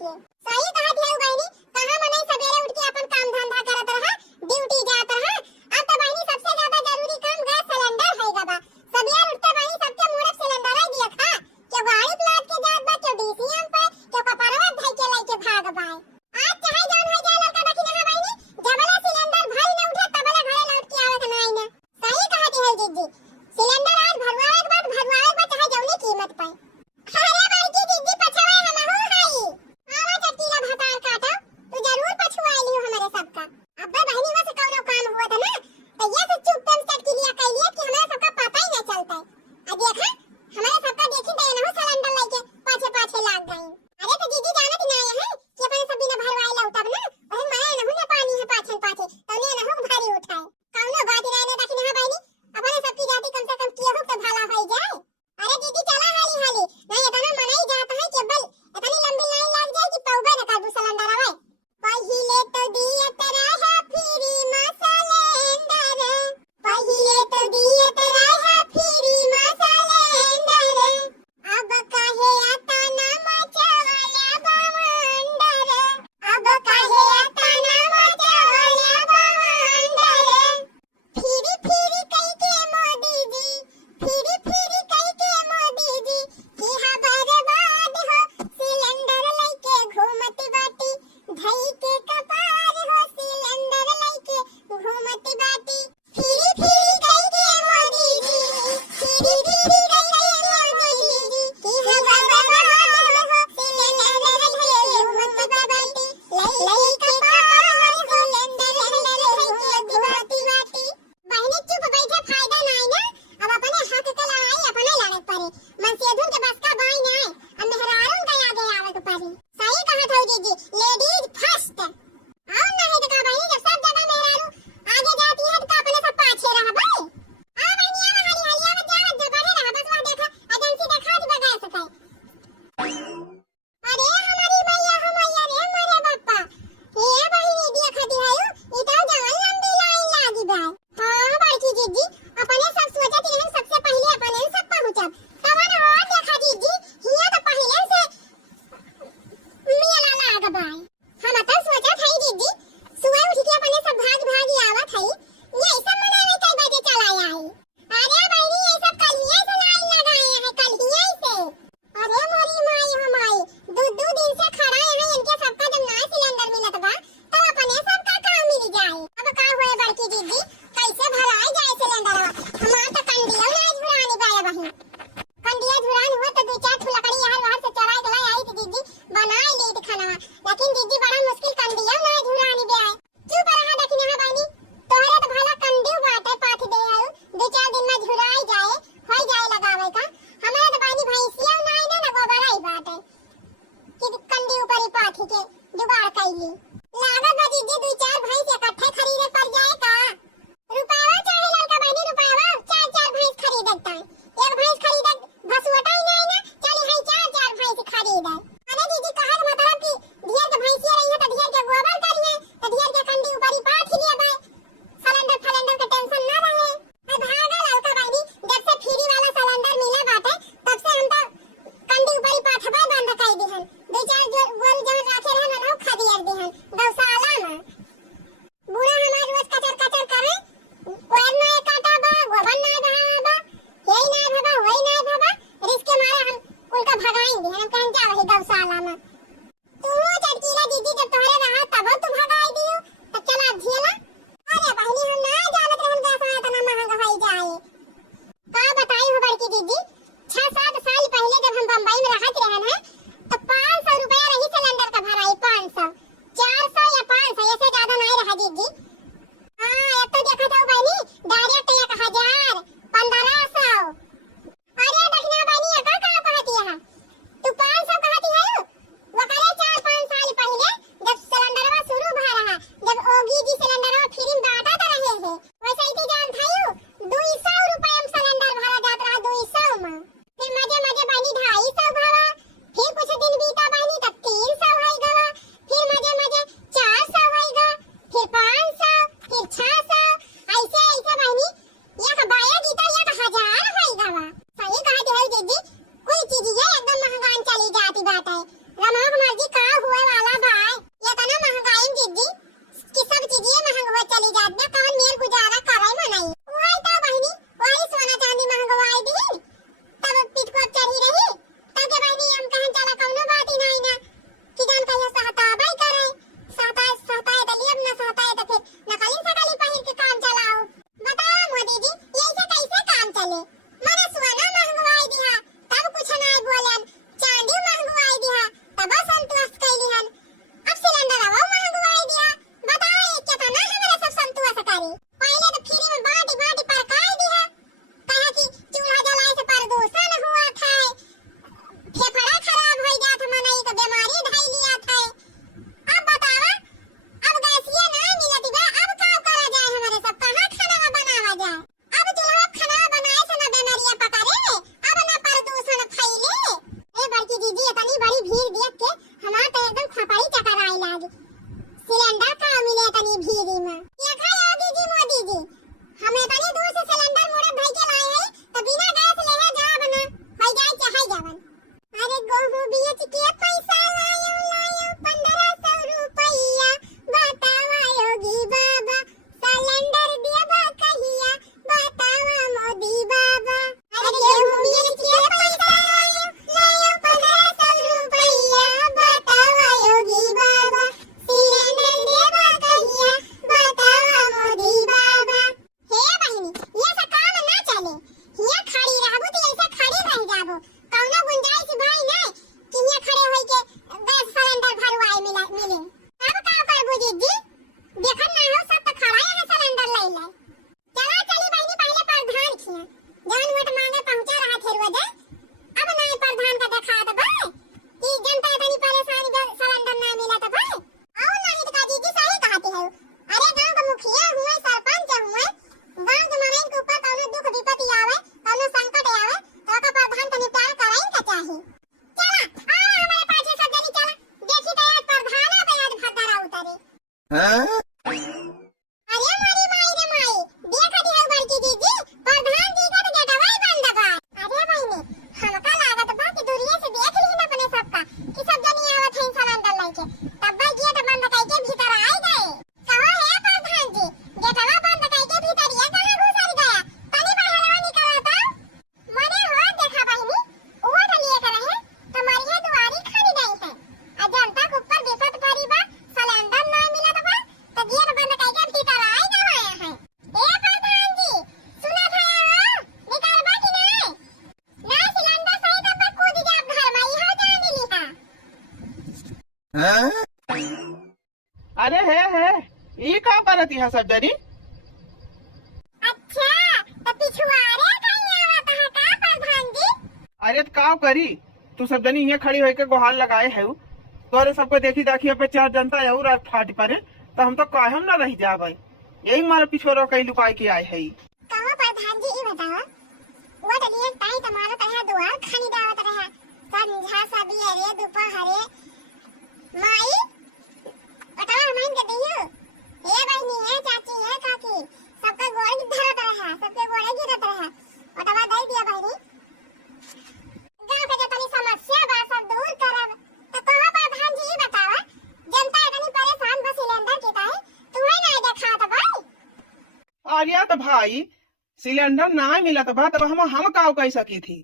के सही कहा दिया बहनी। कहां मने सवेरे उठ के अपन काम धंधा करत रहा, ड्यूटी जात रहा। अब तो बहनी सबसे ज्यादा जरूरी काम गैस सिलेंडर है गबा। सवेरे उठते बहनी सबके मुंह सिलेंडर है दिया खा के गाड़ी प्लाट के जात बा के डीसीएम पे के कपड़वा धइ के लेके भाग बाए। आज चाहे जान हो जाए लड़का देखी ना बहनी, जबला सिलेंडर भरी न उठे तबला घरे लौट के आवत ना आईना। सही कहा दी है जीजी, सिलेंडर आज भरवाए के बाद चाहे जौनी कीमत पाए। अरे बड़की दीदी पछवाए हम हो हाई आवा चटीला भतार काटा तू जरूर पछवाए लियो हमारे सबका। अब्बे बहनी वस कौनो काम हुआ था ना तो ये से चुपचाप चटकी लिया कह लिया कि हमारे सबका पता ही ना चलता है। आ देखा हमारे सबका देखी दे ना हो सिलेंडर लेके पाछे पाछे लाग गई। अरे तो दीदी जानत ना है कि अपन सब बिना भरवाए लौटब ना और माया ना हो पानी है पाछे पाछे तने ना हो भारी उठाए कौनो बात ना ना देखी ना बहनी अपन सबकी जाति कम से कम किए हो तो भला हो जाए। अरे दीदी चला हाली हाली नहीं इतना मनाई जाता है कि बल इतनी लंबी लाइन लग जाए कि पौबे न कर सिलेंडर आवे। पहिले तो दिए तेरा है फ्री मसलेंडर, पहिले तो दिए तेरा है फ्री मसलेंडर, अब काहे आता ना मचवाला बवंडर, अब काहे आता ना मचवाला बवंडर। फिरी फिरी कह के मोदी जी, फिरी फिरी कह के मोदी जी कि हा बर्बाद हो सिलेंडर लेके घूमती बाटी, धई के कपार हो सिलेंडर लेके घूमती बाटी। फिरी फिरी कह के मोदी जी, फिरी फिरी कह के मोदी जी कि हा बर्बाद हो सिलेंडर लेके घूमती बाटी, लई कपार हो सिलेंडर लेके घूमती बाटी। बहनी चुप बैठे फायदा नहीं ना, अब अपने हक के लड़ाई अपने लड़े पड़े। मनसेधुन के बस का बाई नहीं, अब मेहरारून का आगे आवे के पड़ी। सही कहा था जीजी, लेडीज फर्स्ट। और नहीं तो का बहनी जब सब जगह मेहरारू आगे जाती है तो अपने सब पाछे रह भाई। आ बहनी आवा हाली हाली आवा जावत जो बने रह बस वहां देखा एजेंसी देखा दी बगा सके। अरे हमारी मैया रे मेरे बापा ये बहनी देखा दी है ई तो जवान लंबी लाइन लागी बा। हां बड़की जीजी अपने सब सोचत रहन सबसे पहले अपने सब पहुंचब तब ना और देखा जीजी हिया तो पहले से मेला लाग बाय। हम तो सोचत है जीजी सुबह उठ के अपने सब भाग भाग आवत है ये सब मनावे कई बजे चला आई। अरे बहनी ये सब कल ही से लाइन लगाए हैं कल ही से। अरे मोरी माई हो माई दो दिन से खड़ा है इनके सबका जब ना सिलेंडर मिलत बा तो अपने सबका काम मिल जाए। अब का होए बड़की दीदी कैसे भराई जाए सिलेंडरवा हमार तो कंडिया ना झुरानी बाया बहन। कंडिया झुरान हुआ तो दो चार ठुलकड़ी यहाँ बाहर से चराई के लाई आई थी दीदी बनाए ली खाना, लेकिन दीदी बड़ा मुश्किल कंडिया ना झुरानी बे आए। चुप रहा देखी ना बहनी तोहरे तो भला कंडी बाटे पाथ दे आयो दो चार दिन में झुराई जाए हो जाए लगावे का। हमारे तो बहनी भैंसिया नहीं ना गोबरा ही बाटे कि कंडी ऊपर ही पाथ के जुगाड़ कैली। लागत बा दीदी दो चार भैंस इकट्ठे खरीदे पड़ जाए का। रुपावा चाहे लड़का बहनी रुपावा चार चार भैंस खरीदता है एक भैंस खरीदे भसवटा ही नहीं ना चली है चार चार भैंस खरीदे। अरे दीदी कहा मतलब कि ढेर के भैंसिया रही है तो ढेर के गोबर करिए तो ढेर के कंडी ऊपर ही पाथ लिए बाय सिलेंडर फलेंडर का टेंशन ना रहे। अब भागा लड़का बहनी जब से फ्री वाला सिलेंडर मिला बाटे तब से हम तो कंडी ऊपर ही पाथबा बंद कर दिहन दो चार जो गोल जहां राखे रहन ना खदियर दिहन गौशाला में। बूढ़ा हमार रोज कचर कचर करे कोई ना काटा बा गोबर ना बहावा बा यही ना भबा वही ना भबा रिस्क के मारे हम उनका भगाएंगे हम कहीं जा रही गौशाला में। तू चटकीला दीदी जब तुम्हारे रहा तब तू भगाई दियो तो चला झेला। अरे बहनी हम ना जानत रहन गैस इतना महंगा हो जाए का बताई हो बड़की दीदी 6-7 साल पहले जब हम बंबई में रहत रहन है तो 500 रुपया रही सिलेंडर का भराई 500 400 या 500 ऐसे ज्यादा नहीं रहा दीदी। हां अब तो देखा था बहनी डायरेक्ट 1000 1500। अरे देखना बहनी का कहां कहती है तू 500 कहती है अरे मारी माई रे माई, देखा दी है बड़की दीदी, प्रधान जी का तो गेटवा ही बंद बा। अरे बहिनी, हमका लागत बा कि दूरिये से देख ली ना अपने सबका कि सब जनी आवत है सिलेंडर लेके, तब भाई गेट बंद करके भीतर आ गए। कहो है प्रधान जी, गेटवा बंद करके भीतर ये कहां घुस गया? पानी बाहर निकला था। मने हो देखा बहिनी, वो डलिए कर रहे तुम्हारी है दुआरी खाली गई है। अजंता के ऊपर विपत पड़ी बा, सिलेंडर ना मिलत बा, तो गेट बंद करके भीतर आ गया है। ए प्रधान जी, सुना था निकाल बा कि नहीं? ना सिलेंडर सही तब कूद जा घर में ही हो जाने लिहा। अरे है ये का करत यहाँ सब डरी? अच्छा, तो पिछुआरे कहीं आवत है का प्रधान जी? अरे तो का करी, तू सब जनी यहाँ खड़ी होके गुहार लगाए है तोरे सबको देखी दाखी पे चार जनता है रात फाट पड़े तो हम तो काहे ना रह जा भाई, यही मारे पिछोरो कई लुकाई के आए है। कहो प्रधान जी, ये बताओ वो डलिए ताई तुम्हारा तरह दुआर खानी दावत रहा संझा सवेरे दोपहरे माई बताओ हमें के दियो। ए बहनी है, चाची है, काकी, सबका गोड़ धरत रहा, सबके गोड़े गिरत रहा, बतावा दे दिया बहनी। गांव के जतनी समस्या बा सब दूर करब। तो कहो प्रधान जी, ये बताओ जनता इतनी परेशान बस सिलेंडर के ताई तुम्हें नहीं देखा था भाई? अरे तो भाई सिलेंडर ना मिला तो बात हम का कह सकी थी,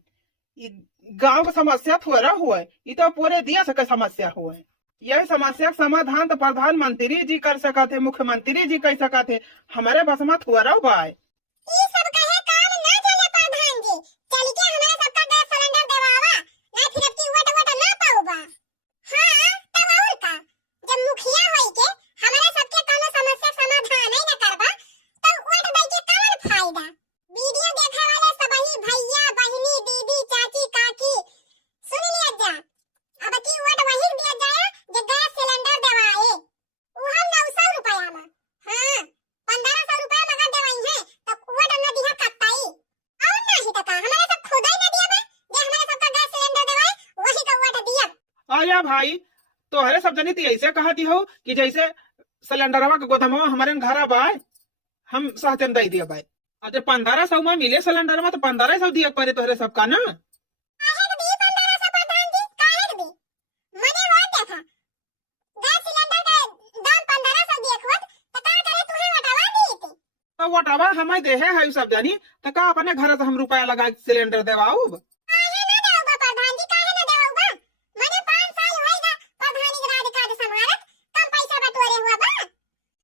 गांव का समस्या थोड़ा हुआ है, ये तो पूरे देश का समस्या हुआ है। यह समस्या का समाधान तो प्रधानमंत्री जी कर सका थे, मुख्यमंत्री जी कर सका थे, हमारे बस में थोड़ा हुआ है। ये सब कहे काम ना चले प्रधान जी, चल के हमारे सबका गैस सिलेंडर देवावा, ना फिर अब की वट ना पाऊबा। हां तब और का, जब मुखिया होई के हमारे सबके कोनो समस्या समाधान ही ना करबा तो वट दे के कौन फायदा? वीडियो देखे वाले सबही भैया बहिनी दीदी चाची काकी सुन लिया जा, अब की वट वही दिया जाए जो गैस सिलेंडर देवाए, वो हम 900 रुपया में। हां 1500 रुपया मगर देवाई है तो वट न दिया कत्ताई और नहीं तो का हमारे सब खुद ही न दिया बा, जे हमारे सबका गैस सिलेंडर देवाए वही का वट दिया। अरे भाई तो हरे सब जनी थी ऐसे कहती हो कि जैसे सिलेंडरवा के गोदामवा हमारे घर आए हम सहते दे दिया भाई, अरे 1500 में मिले सिलेंडर में तो 1500 दिया पड़े तोहरे सबका ना। काहे के दी 1500 प्रधान जी, काहे के दी? मने हो देखा गैस सिलेंडर का दाम 1500 देखवत तो का करे तुहे वटावा दी थी। तो वटावा हमें देहे है सब जनी तो का अपने घर से हम रुपया लगा के सिलेंडर देवाऊ। काहे ना देवबा प्रधान जी, काहे ना देवबा? मने 5 साल होएगा प्रधानी के राज कार्य संभालत, कम पैसा बटोरे हुआ बा।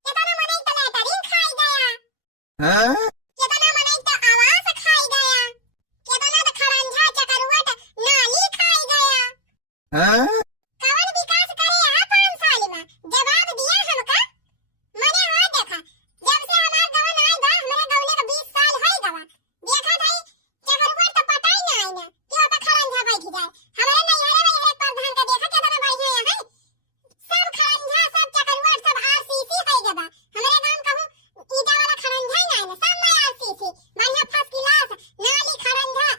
केतना मने तो लेटरिंग खाई गया, केतना मने तो आवास खाई गया, केतना तो खरंजा चकरवट नाली खाई गया। कवन विकास करे आ 5 साल में? जवाब दिया हमका। मने हो देखा जब से हमार गवन आई बा, हमारे गवले का 20 साल होई गवा, देखा नहीं चकरवट तो पता ही ना आई ना क्यों पे खरंजा बैठ जाए। हमारे नैहरे में एक प्रधान का देखा केतना बढ़िया है, सब खरंजा सब चकरवट सब आरसीसी होई गवा। हमारे गांव कहूं ईटा वाला खरंजा ही ना है, सब में आरसीसी बढ़िया फर्स्ट क्लास नाली खरंजा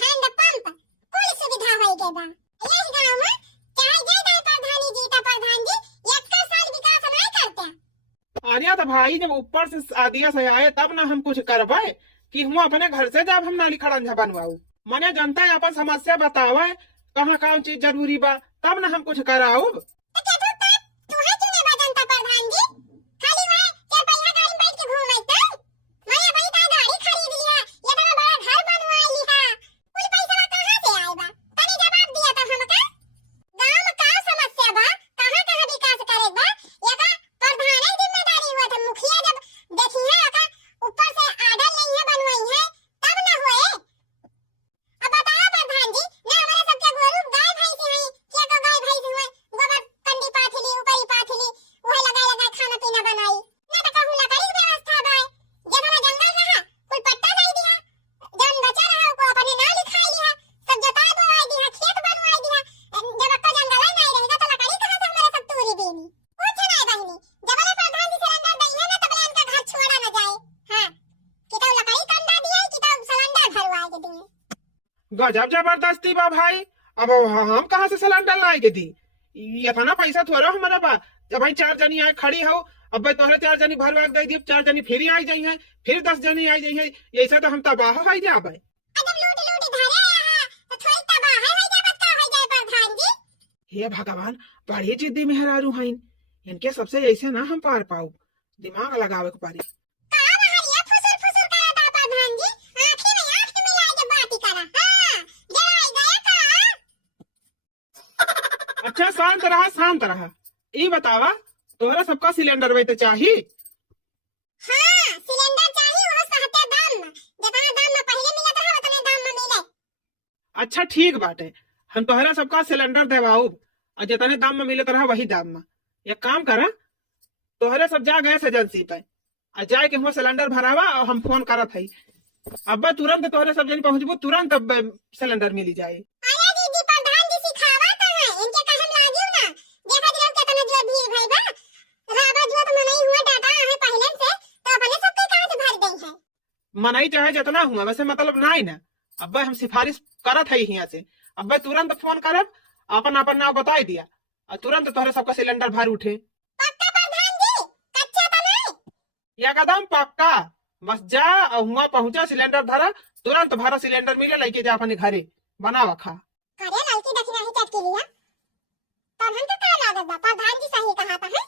हैंड पंप कुल सुविधा होई गवा। यही गांव में चाहे जय जय प्रधानी जी ता प्रधान जी 1 साल विकास नहीं करते। अरे तो भाई जब ऊपर से आदिया से आए तब ना हम कुछ करवाए कि हम अपने घर से जब हम नाली खड़ंजा बनवाऊ, मने जनता अपन समस्या बतावे कहाँ कौन चीज जरूरी बा तब ना हम कुछ कराऊ। तो क्या तू है क्यों नहीं बजनता प्रधान जी? खाली वह चार पहिया गाड़ी में बैठ के घूमैता। मैं भाई ता गाड़ी खरीद लिया, ये तो बड़ा घर बनवा लिया, कुल पैसा कहां से आएगा? तनी जवाब दिया तो हमका। गांव में का समस्या बा, कहां विकास करेगा, ये का प्रधान की जिम्मेदारी हुआ था। मुखिया जब देखी है का ऊपर से आर्डर नहीं है बनवाई है तब ना होए। अब बताओ प्रधान जी, ना हमारे सबके गोरु गाय भैंस है, क्या का गाय भैंस हुए गोबर कंडी पाथली ऊपरी पाथली वह लगा खाना पीना बनाई, ना तो कहूं लकड़ी की व्यवस्था बाय, जब हमें जंगल रहा कोई पट्टा नहीं दिया, जन बचा रहा को अपने ना लिखाई लिया, सब जोता बोवाई दिया, खेत बनवाई दिया, जब आपका जंगल ही नहीं रहेगा तो लकड़ी कहां से हमारे सब तूरी देनी? कुछ नहीं बहनी, जब वाले प्रधान जी सिलेंडर नहीं है ना तब इनका घर छोड़ा ना जाए। हां किताब लकड़ी कंडा दिया, किताब सिलेंडर भरवा के दिए। गजब जबरदस्ती बा भाई, अब हम कहाँ से सिलेंडर लाएंगे दी, इतना पैसा थोड़ा हमारा बा जब भाई 4 जनी आए खड़ी हो, अब भाई तोहरे 4 जनी भर दे दी, 4 जनी फिर आई जाई है, फिर 10 जनी आई जाई है, ऐसा तो हम तबाह हो जा भाई। हे भगवान, बड़ी जिद्दी मेहरारू हैं, इनके सबसे ऐसे ना हम पार पाऊ, दिमाग लगावे को पारी। अच्छा शांत रहा, शांत रहा। ये बतावा तोहरा सबका सिलेंडर में तो चाहिए? हाँ, सिलेंडर चाहिए, वो सहते दाम में, जितना दाम में पहले मिला था उतने दाम में मिले। अच्छा ठीक बाटे, हम तोहरा सबका सिलेंडर देवाऊ और जितने दाम में मिले रहा वही दाम में। एक काम करा, तोहरे सब जा गैस एजेंसी पे और जाए के हुआ सिलेंडर भरावा और हम फोन करत है, अब तुरंत तोहरे सब जन पहुंचबू, तुरंत अब सिलेंडर मिली जाए। अरे दीदी, प्रधान जी सिखावा तो है, इनके कहम लागियो ना, देखा जरा कितना जो भीड़ भाई बा, राबा जो तो मनाई हुआ डाटा है पहले से, तो अपने सबके कहां से भर गई है। मनाई चाहे जितना हुआ वैसे मतलब नहीं ना, अब हम सिफारिश करत है यहाँ से, अब तुरंत फोन करब, अपन अपन नाम बताई दिया और तुरंत तोहरे सबका सिलेंडर भर उठे। पक्का प्रधान जी, कच्चा तो नहीं? एकदम पक्का, बस जा और हुआ पहुंचा, सिलेंडर धरा, तुरंत भरा सिलेंडर मिले, लेके जा अपने घरे बनावा खा। करे लड़की दक्षिणा ही चटकी लिया, प्रधान का क्या लागत बा, प्रधान जी सही कहा था है।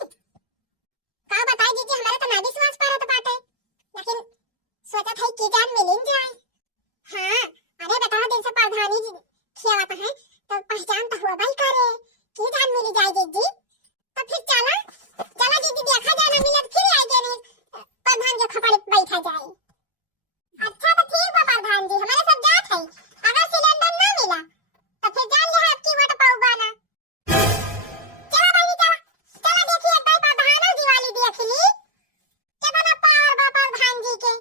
का बताई दीदी, हमारे तो ना विश्वास परत बाटे, लेकिन सोचा था कि जान मिल जाए। हाँ, अरे बताओ दिन से प्रधानी जी खियावत है, तो पहचान तो हुआ भाई करे, की जान मिली जाए दीदी, तो फिर चला चला दीदी, देखा जाए ना मिले फिर आएंगे नहीं, प्रधान जी खपड़े बैठा जाए। अच्छा तो ठीक बा प्रधान जी, हमारे सब जात है, अगर सिलेंडर ना मिला तो फिर जान ले आपकी वोट पाऊबा ना। चला भाई चला, चला देखिए एक बार प्रधान और दिवाली देख ली, कितना पावर बा प्रधान जी के।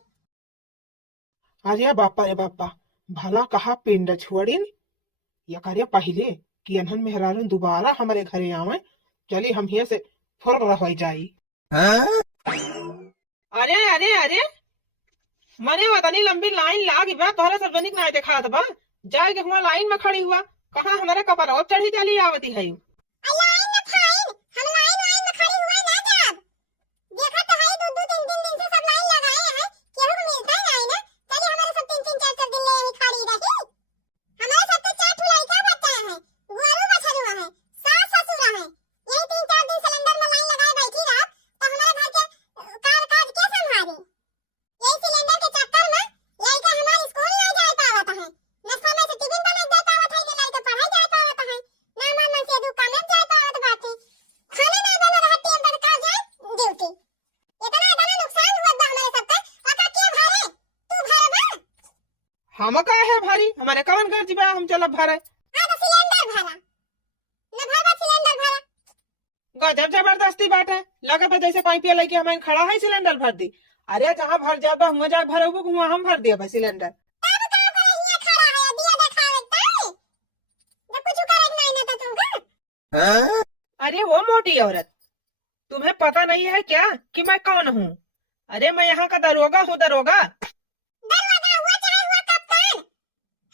अरे बापा रे बापा, भला कहा पिंड छोड़िन, या करे पहले कि अनहन मेहरारू दोबारा हमारे घरे आवे, चली हम यहाँ से फुर रह जाई। अरे अरे अरे, मने वतनी लंबी लाइन लागी बा, तोहरे सब जनिक ना देखा बा, जाए के हुआ लाइन में खड़ी हुआ, कहाँ हमारे कपर और चढ़ी चली आवती है। लाइन में फाइन, हम लाइन में खड़ी हुए ना जाब, देखा तो है 2-2 3-3 दिन से सब लाइन लगाए हैं, केहू को मिलता ही नहीं ना, चलिए हमारे सब 3-3 4-4 दिन ले यहीं खड़ी रही। हमारे सब तो 4 ठुलाई का बच्चा है, गोरू बछरुआ है, सास ससुर है, यही 3-4 दिन सिलेंडर में लाइन लगाए बैठी रहा, तो हमारे घर के कार काज के संभाले। यही सिलेंडर के चक्कर में लड़का हमारे स्कूल नहीं जा पावत है, न समय से टिफिन बना दे पावत है, न लड़का पढ़ाई जा पावत है, ना मन से दू काम जा पावत बाटे, खाने ना बना रहा टाइम पर का जाए ड्यूटी। इतना नुकसान हुआ बा हमारे सबका, अका के भरे, तू भरबा? हम का है भारी, हमारे कवन घर जीवा हम चलब भरे। हां तो सिलेंडर भरा, न भरबा सिलेंडर भरा। गजब जबरदस्ती बात है, लगा तो जैसे पाइपिया लेके हमें खड़ा है सिलेंडर भर दी। अरे जहाँ भर जाता हुआ जा भरोगे, वहाँ हम भर दिया भाई सिलेंडर। तब का करे हिया खड़ा है, दिया दिखावे ताई, जब कुछ करे नहीं ना तो तुमका। अरे वो मोटी औरत, तुम्हें पता नहीं है क्या कि मैं कौन हूँ? अरे मैं यहाँ का दरोगा हूँ, दरोगा। दरवाजा हुआ चाहे हुआ कप्तान,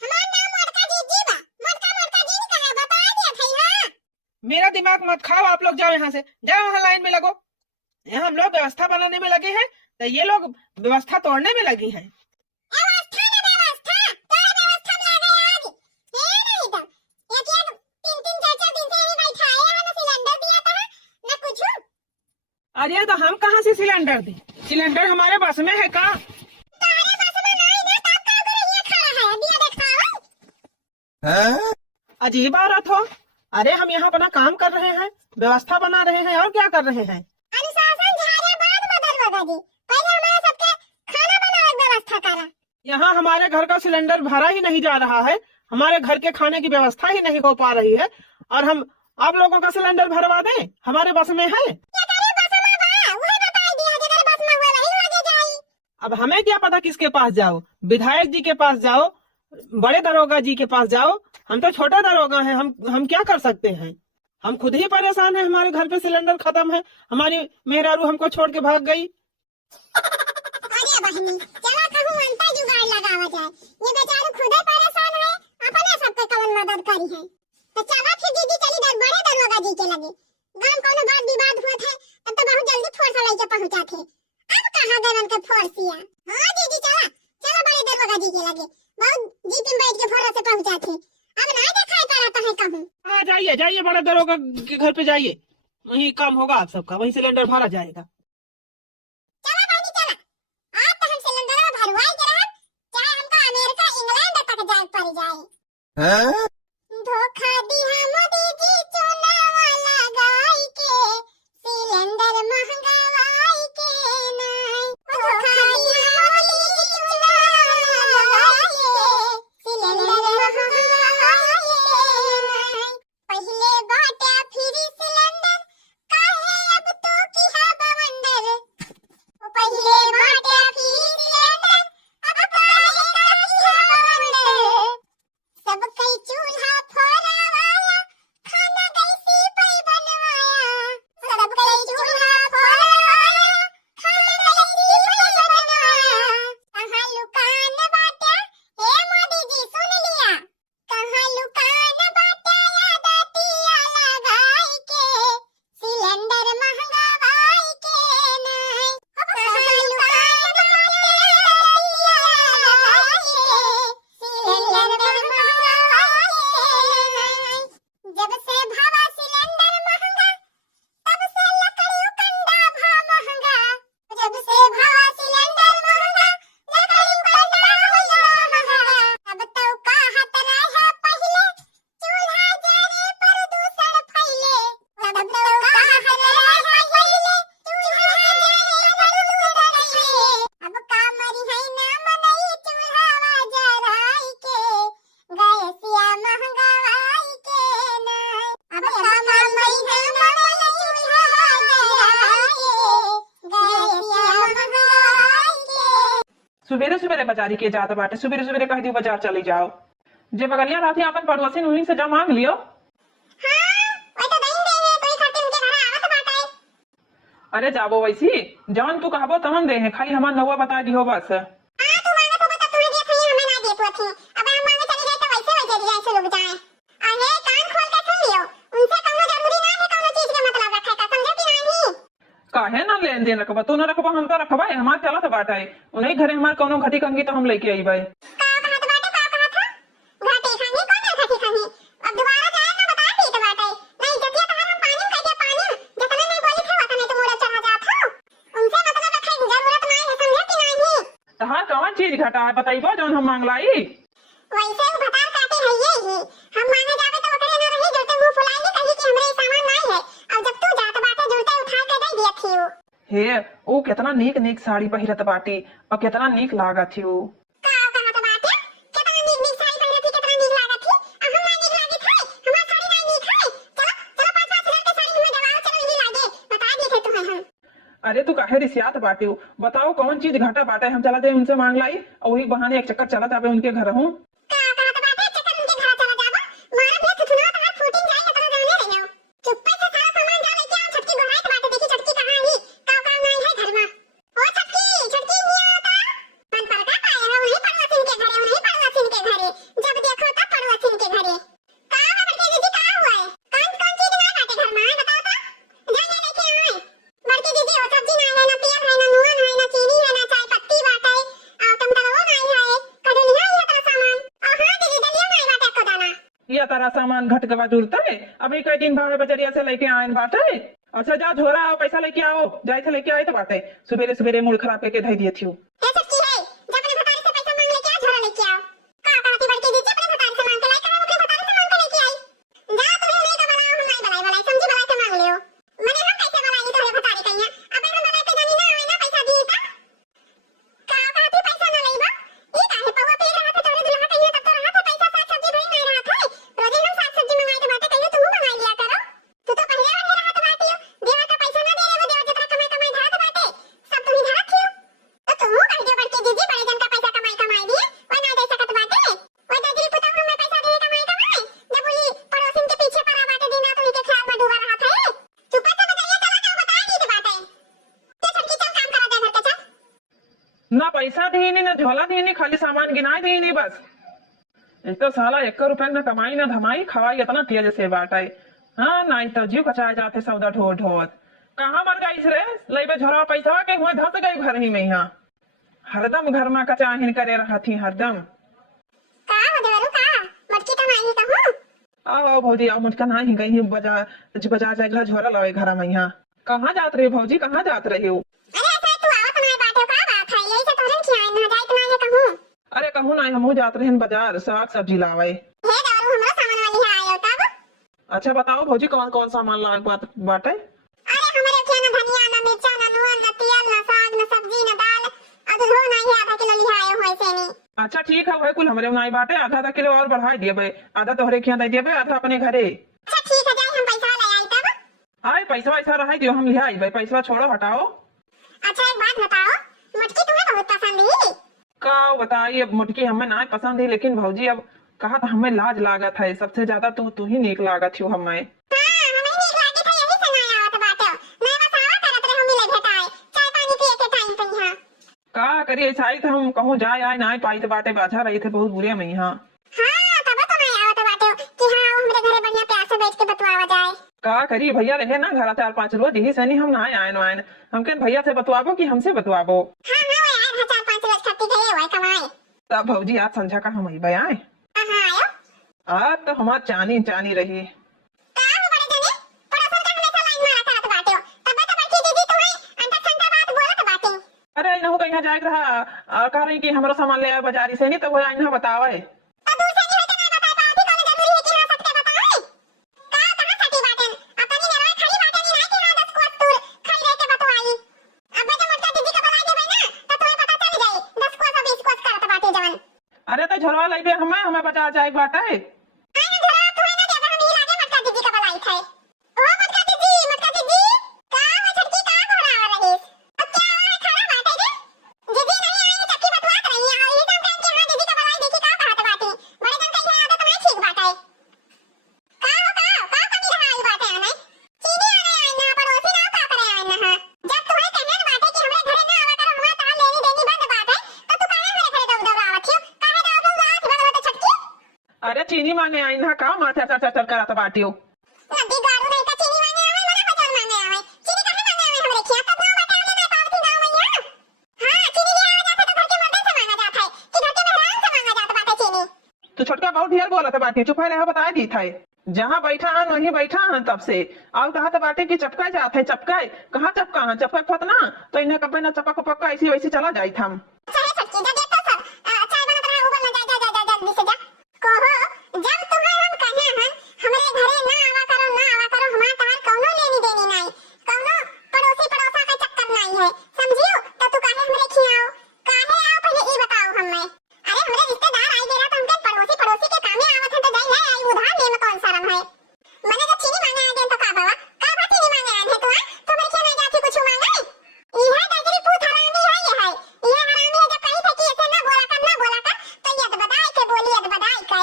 हमारा नाम मोटका जी बा, मोटका जी ने कहा बता दिया था। हां, मेरा दिमाग मत खाओ, आप लोग जाओ यहाँ से, जाओ वहाँ लाइन में लगो। यहाँ हम लोग व्यवस्था बनाने में लगे हैं, तो ये लोग व्यवस्था तोड़ने में लगी हैं। व्यवस्था ना व्यवस्था, तोरा व्यवस्था में आ गए आज, है नहीं तो एक 3-3 4-4 दिन से यहीं बैठा है, ना सिलेंडर दिया था ना कुछ। अरे तो हम कहाँ से सिलेंडर दी? सिलेंडर हमारे बस में है का? तारे बस में नहीं ना, तब का करे हिया खड़ा है, दिया दिखावा। अजीब औरत हो। अरे हम यहाँ अपना काम कर रहे हैं, व्यवस्था बना रहे हैं, और क्या कर रहे हैं? अनुशासन झाड़े बाद में दरवाजा जी, पहले हमारे सबके खाना बनाने की व्यवस्था करा। यहाँ हमारे घर का सिलेंडर भरा ही नहीं जा रहा है, हमारे घर के खाने की व्यवस्था ही नहीं हो पा रही है, और हम आप लोगों का सिलेंडर भरवा दें? हमारे बस में है? अब हमें क्या पता किसके पास जाओ, विधायक जी के पास जाओ, बड़े दरोगा जी के पास जाओ, हम तो छोटे दरोगा हैं, हम क्या कर सकते हैं? हम खुद ही परेशान हैं, हमारे घर पे सिलेंडर खत्म है, हमारी मेहरारू हमको छोड़ के भाग गई। अरे बहनी, चला कहूं अंतर जुगाड़ लगावा जाए, ये बेचारू खुद ही परेशान है, अपने सबके कवन मदद करी है, तो चला फिर दीदी चली बड़े दरोगा जी के लगे, गांव कोनो बात विवाद हुआ था दरोगा के घर पे जाइए, वहीं काम होगा आप सबका, वहीं सिलेंडर भरा जाएगा। चला बहनी चला, आज तो हम सिलेंडर भरवाई के रहब, चाहे हमका अमेरिका इंग्लैंड तक जाए पड़ जाए। धोखा दिया मोदी जी चुनावा लगाई के, सिलेंडर महंगाई के नहीं। धोखा दिया मोदी जी चुनावा लगाई के, सिलेंडर महंगाई के नहीं। पहले बाटा फ्री सिलेंडर, काहे अब तो किहा बवंडर। पहले बाटा फ्री सिलेंडर, अब काहे किहा बवंडर। सब कई चूल्हा फोड़वाया, खाना गैसी पे बनवाया। सब कई चूल्हा फोड़वाया, खाना गैसी पे बनवाया। कहाँ लुकान बाटा, हे मोदी जी सुन लिया। कहाँ लुकान बाटा, याद दिया लगाई के, सिलेंडर महंगाई के नहीं। कहाँ लुकान बाटा, दिया लगाई के, सिलेंडर महंगाई के नहीं। जब से भावा सिलेंडर महंगा, तब से लकड़ी कंडा भा महंगा। जब से भावा सिलेंडर महंगा, लकड़ी कंडा भा महंगा। अब तो कहत रहे पहले, चूल्हा जरे प्रदूषण फैले। अब तो कहत रहे पहले, चूल्हा जरे प्रदूषण फैले। अब का मरी है ना मनई, चूल्हा जराई के, गैसिया महंगाई के नहीं। अब का मरी है ना मनई, चूल्हा जराई के, गैसिया महंगाई के। सुबेरे सुबेरे बाजारी के जात बाटे, सुबेरे सुबेरे कह दी बाजार चली जाओ। जे बगलिया रहती अपन पड़ोसी उन्हीं से जा मांग लियो। हाँ, वो तो दही दे है, कोई खातिर उनके घर आवत बाटा है। अरे जाबो वैसी, जवन तू कहबो तमन दे है, खाली हमार नौवा बता दी हो बस। तू मांगत हो तो तुम्हें दिया हमें ना दिए थी। अब हम मांगे चली गए तो वैसे वैसे दिया ऐसे लोग जाए। अरे कान खोल के सुन लियो, उनसे कौनो जरूरी ना है कौनो चीज के मतलब रखे का, समझो कि नहीं। काहे ना लेन देन रखबा, तू ना रखबा हम तो रखबा, हमार चलत बाटा है। उन्हीं घरे हमार कोनो घटी कंगी तो हम लेके आई भाई। का कहत बाटे, का कहत था? घाटी खानी कौन है घाटी खानी? अब दोबारा जाए ना बता दी तो बाटे। नहीं जतिया तो हम पानी में कह दिया पानी में, जितने नहीं बोली थे उतने तो मोड़ा चढ़ा जात हो। उनसे मतलब रखे जरूरत नहीं है, समझो कि नहीं। तहार कौन चीज घटा है बताइबो जौन हम मांग लाई। वैसे वो भतार काटे है ये ही। हम मांगे जावे तो ओकरे ना रही जोते मुंह फुलाएंगे कहीं कि हमरे सामान नहीं है। और जब तू जात बाटे जोते उठा के दे दिया थी वो। हे ओ कितना नीक नीक साड़ी पहिरत बाटी और कितना नीक लागत थी वो। का कहत बाटे, कितना नीक नीक साड़ी पहनत थी, कितना नीक लागत थी। अब हम ना नीक लागत है, हमार साड़ी नहीं नीक है। चलो चलो 5-5 हजार के साड़ी में दबाओ, चलो नहीं लागे बता दिए थे तुम्हें हम। अरे तू काहे रिसियात बाटी हो, बताओ कौन चीज घटा बाटा है, हम चला दे उनसे मांग लाई और वही बहाने एक चक्कर चला जाबे उनके घर हूँ। का कहत बाटे, चक्कर उनके घर चला जाबो। मारा भी थुथुना तो हाथ फूटिंग जाए तो जाने रह जाओ। चुप्पे से सारा सामान जा लेके आओ, छटकी घुराई तो बाटे, देखी छटकी कहां है। काव काव नहीं है घर में। ओ छटकी छटकी नहीं आता। मन पर का पाया है, वही पड़ोसिन के घरे, वही पड़ोसिन के घरे। जब देखो तब पड़ोसिन के घरे। का है बड़की दीदी, का हुआ है? कौन कौन चीज ना बाटे घर में बताओ तो। जाने लेके आए बड़की दीदी, वो सब्जी नहीं है, ना तेल है, ना नून है, ना चीनी है, ना चाय पत्ती बाटे। और टमाटर नहीं है, कढ़ी नहीं है तेरा सामान। और हां दीदी दलिया नहीं बाटे को दाना। ये तारा सामान घट गवा जुड़ता है, अभी कई दिन भाड़े बजरिया से लेके आए बाटे। अच्छा जा झोरा और पैसा लेके आओ, जाए थे लेके आए तो बाटे, सुबेरे सुबेरे मूड खराब करके धई दिए थी। ए छटकी है, जब अपने भतारी से पैसा मांग लेके आ, झोरा लेके आओ। का कहती बड़की दीदी, अपने भतारी से मांग के लाई, कहां अपने भतारी से मांग के लेके आई। जा तुम्हें नहीं तो बुलाओ, हम नहीं बुलाई समझी, बुलाई तो मांग लियो। मने हम कैसे बुलाई तोरे भतारी कहिया, अब हम बुलाई के जानी ना आवे ना पैसा दी ता। का कहती पैसा ना लईबा, ई काहे पौवा पी रहा था तोरे दुल्हा कहिया, तब तो रहा था पैसा साग सब्जी भई नहीं रहा था। रोजे हम साग सब्जी मंगाई तो बाटे, कहियो तुम मंगा लिया करो। तू तो पहले वाले रहा था बाटियो, देवा का पैसा ना दे रे, वो देवा जतरा कमाई कमाई धरत बाटे, सब तुम्ही धरत थियो। तो तुम कह दियो बड़की दीदी, बड़े जन का पैसा कमाई कमाई दिए, वो ना दे सकत बाटे। वो दजरी पुता हमें पैसा दे कमाई कमाई, जब बोली पड़ोसिन के पीछे पड़ा बाटे दिना तो उनके ख्याल में डूबा रहा था। चुप से बताइए, चला का बता दी तो बाटे। ते छटकी चल काम करा दे घर के चल। ना पैसा दी नहीं ना झोला दी नहीं, खाली सामान गिनाई दी नहीं बस। एक तो साला 1 रुपया ना कमाई ना धमाई, खवाई इतना तेज से बाटा है। हाँ नहीं तो जीव कचाए जाते सौदा ढो ढोत। कहाँ मर गई रे लइबे झोरा पैसा के हुए धस गई घर ही में। यहाँ हरदम घर में कचाहिन करे रहा थी हरदम। का हो देवरू का, मटकी कमाई तो हूं। आओ भौजी आओ मुझका ना ही गई है बाजार बाजार जाए घर झोला लावे घर में यहाँ कहाँ जात रही भौजी कहाँ जात रही हो अरे ऐसा तू आवत नहीं बाटे का बात है यही से तोरन खियाई ना जाए इतना ये कहूं अरे कहूँ ना हमहू जात रहे बाजार साग सब्जी लावे हे दारू हमरा सामान वाली है आयो तब अच्छा बताओ भौजी कौन कौन सामान लावे बाटे अरे हमरे के ना धनिया ना मिर्चा ना नून ना तेल ना साग ना सब्जी ना दाल अब हो नहीं है आधा किलो लिहायो होय से नी अच्छा ठीक है वही कुल हमारे नाई बाटे आधा किलो और बढ़ा दिए आधा तोहरे खिया दे दिए आधा अपने घरे अच्छा ठीक है जाए हम पैसा ले आई तब आए पैसा वैसा रहा दियो हम ले आई पैसा छोड़ो हटाओ अच्छा एक बात बताओ मटकी तुम्हें बहुत पसंद है का बताइए अब मुटकी हमें ना पसंद है लेकिन भौजी अब कहा था हमें लाज लागत है सबसे ज्यादा तू ही नीक लागत हो हमें हां हमें नीक लागे था यही सुनाया आवत बाटे मैं बस आवा करत रहे हम मिले भेटाए चाय पानी पिए के टाइम पे यहां का करिए छाई थे हम कहूँ जाए आए ना पाई तो बाटे बाझा रही थे बहुत बुरे में यहाँ हां तब तो नहीं आवत बाटे कि हां हमरे घरे बढ़िया प्यार से बैठ के बतवावा जाए का करिए भैया रहे ना घर 4-5 रोज यही सनी हम ना आए आए हम कह भैया से बतवाबो कि हमसे बतवाबो हां हां वो आए 4-5 रोज खाती गए हुए कमाए तब भौजी आज संझा का हम आई आए हां आयो आज तो हमार चानी चानी रही का हो बड़े जने पड़ोसन का हमेशा लाइन मारा करत बाटे तब तो बड़की दीदी तुम्हें अंदर संता बात बोलत बाटे अरे इनहु कहीं जाए रहा कह रही कि हमारा सामान ले आए बाजारी से नहीं तो वो इन्हें बतावे तो दूर से नहीं होते ना बता पाओ कि कौन जरूरी है कि हां सबके बताए का कहां सटी बाटन अपनी नेवा खड़ी बाटन नहीं कि हां 10 कोस दूर खड़ी रह के बतवाई अब जब मोटका दीदी का बता देबे ना तो तुम्हें पता चल जाए 10 कोस और 20 कोस करत बाटे जवन अरे तो झोलवा ले हमें बाजार जाए बाटे आई ना जरा तुम्हें ना देबे हम ही लागे मोटका दीदी का बलाई थे ओ मोटका दीदी का हो छटकी का घोड़ा रही अब क्या है खड़ा बाटे रे दीदी नहीं आई चक्की बतवात रही है यही काम कह के हां दीदी का बलाई देखी का कहत बाटे बड़े जन कही है आदत नहीं ठीक बाटे का कमी रहा आई बाटे आने चीनी आने आई ना पड़ोसी ना का करे आई ना जब तुम्हें कहने बाटे कि हमरे घरे ना आवा करो हमारा ताल लेनी देनी बंद बात है तो तू काहे हमरे घरे दौड़ आवत हो काहे दौड़ आवत बगल तो छटकी अरे चीनी मांगे आई ना का माथे चर करत बाटियो नदी गाड़ू नहीं का चीनी मांगे आवे मना बाजार मांगे आवे चीनी काहे मांगे आवे हमरे खिया तब ना बाटे हमने ना पावती गांव में यहां हां चीनी ले आवे जाता तो घर के मर्दन से मांगा जाता है कि घर के मेहरान से मांगा जाता बाटे चीनी तो छोटका बहुत ढेर बोलत बाटी चुप है रहा बता दी था जहाँ बैठा हन वहीं बैठा हन तब से और कहा तो बाटे की चपका जाते चपकाए कहाँ चपका हन चपका फतना तो इन्हें कभी ना चपक पक्का ऐसी वैसी चला जाई था अच्छा है छटकी जा देखो सब चाय बनत रहा उबल ना जा जल्दी से जा कहो जब तुम्हें हम कहे हन हमरे घरे ना आवा करो हमार तार कौनो लेनी देनी नहीं कौनो पड़ोसी पड़ोसा का चक्कर नहीं है समझियो तो तू काहे हमरे खियाओ काहे आओ पहले ई बताओ हमें अरे हमरे रिश्तेदार आई गेला तो हमके पड़ोसी के कामे आवत है तो जाई ले आई उधार ले में कौन शर्म है मने जब चीनी मांगे आ गए तो का बाबा चीनी मांगे आए थे तो हमरे खिया नहीं जाती कुछ मांगे इहा दजरी पूत हरामी है ये हरामी है जब कहीं थे कि ऐसे ना बोला कर तो यद बदाई के बोली यद बदाई के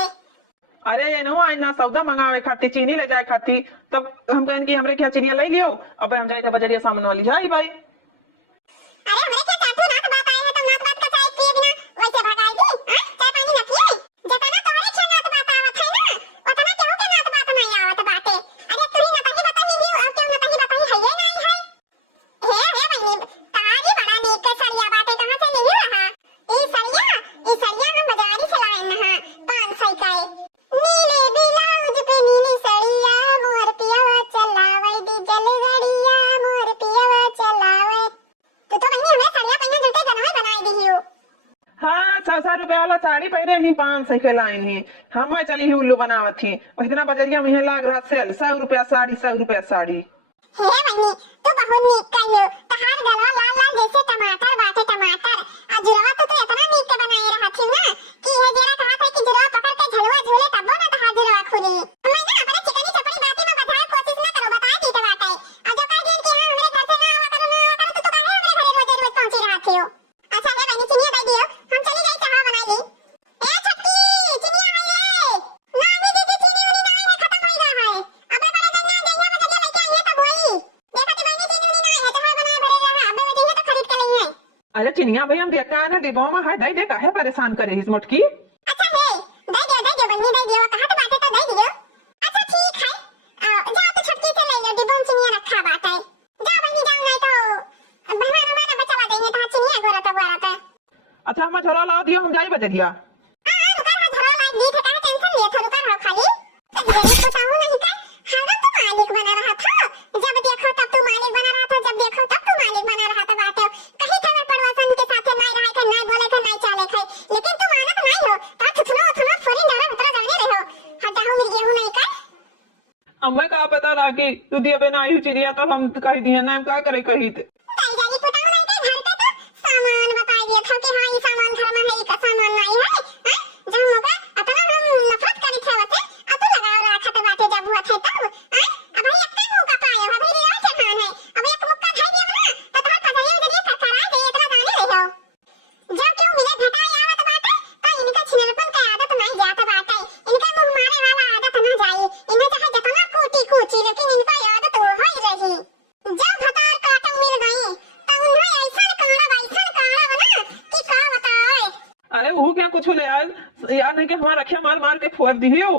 अरे नो आई ना सौदा मंगावे खाती चीनी ले जाए खाती तब हम कहन की हमरे क्या चीनिया ले लियो अब हम जाए तो बजरिया सामान वाली जाई भाई अरे हमरे क्या चाटू नाक बात आए है तो नाक बात का चाय पिए बिना वैसे भगाई दी हां चाय पानी न पिए जतना तोरे क्या नाक बात आवत है ना उतना केहू के नाक बात नहीं आवत बाटे अरे तू ही न तही बताई ही और केहू न तही बताई है ये नहीं है हे बहनी तारी बड़ा नीक के सरिया बाटे कहां से नहीं रहा ई सरिया हम बाजारी से लाए ना 500 का नीले ब्लाउज पे नीली सड़िया मोर पियावा चलावे डीजल गड़िया मोर पियावा चलावे तो बहनी हमरे सड़िया पहिना जुटे जनवे बनाई दी हो हाँ 100 रुपया वाला साड़ी पहने ही 500 के लाइन ही हम चली ही उल्लू बनावत थी इतना बजरिया में लाग रहा सेल 100 रुपया साड़ी हे बहनी तू बहुत नीक कहियो तहार गलवा लाल लाल जैसे टमाटर बाटे टमाटर आ जुरवा तो तू इतना नीक के बनाई रहा थी ना कि हे जेरा कहा था कि जुरवा पकड़ के झलवा झोले तब ना तहार जुरवा खुली हमें ना अपने चिकनी चपड़ी बाती में बधाए कोशिश ना करो बता दी तो बात है आ जो कह दिन कि हां हमरे घर से ना आवा करो तो काहे हमरे घरे रोज रोज पहुंची रहा थी हो अच्छा हे बहनी चिनिया दे दियो हम चली गई चाह बनाई ली ए छक्की चिनिया आई ले नानी दीदी चीनी वाली नहीं है खत्म हो रहा है अबे बड़े दिन ना जइया में जल्दी लेके आई है तब होई देखा तो बहनी चीनी वाली नहीं है चाह बनाए भरे रहा अबे वजह तो खरीद के लाई है अरे चिनिया भाई हम देखा है ना डिब्बा में है दे काहे परेशान करे इस मोटकी अच्छा है दे दियो बहनी दे दियो कहा तो बातें तो दे दियो अच्छा ठीक है जा तो छटकी से ले लो डिब्बा में चिनिया रखा बात है जा बहनी जाओ नहीं तो मेहमान हमारा बचा देंगे तो चिनिया गोरा तो अच्छा हम झोला ला दियो हम जाई बजरिया हां रुका धरो लाइक दी था टेंशन लिए था रुका खाली गरीब को चाहूं नहीं कर, हरदम तू मालिक बना रहा था। जब देखो तब तू मालिक बना रहा था, जब देखो तब तू मालिक बना रहा था। बाटे कहीं खबर पड़ोसन के साथे नहीं रहा के, नहीं बोले के, नहीं चाले के, लेकिन तू मानत नहीं हो। ता थुथनो थुनो फोरी डरा उतरा जाने रहो। हटाओ मेरी गेहूं नहीं कर। हमें का पता रहा कि तू दिया बिना आई चिड़िया तो हम कह दिए ना, हम का करे कही थे। ताई जागी पुताऊ नहीं कर, घर पे तो सामान बताई दिया था कि हां ये सामान घर में है, ई का सामान नहीं है। हैं जब मौका अतना हम नफरत करी थे वसे अब तो लगाव रखा तो बाटे जब हुआ थे तब। हैं अब भाई एक मौका पाया, अब भाई और क्या खान है। अब एक मौका खाई दिया ना तो तोहर पसरिया में जरिए करा दे इतना जाने रहो। जब क्यों मिले घटाई आवत बाटे तो इनका छिनलपन का आदत नहीं जाता बाटे, इनका मुंह मारे वाला आदत ना जाई। इन्हें चाहे जतना कूटी कूची लेकिन इनका आदत हो ही रही। जब भतार काटम मिल गई तो उन्हें ऐसा काड़ा बना कि का बताए। अरे वो क्या कुछ ले आज यार नहीं कि हमारा रखिया मार मार के फोड़ दी हो।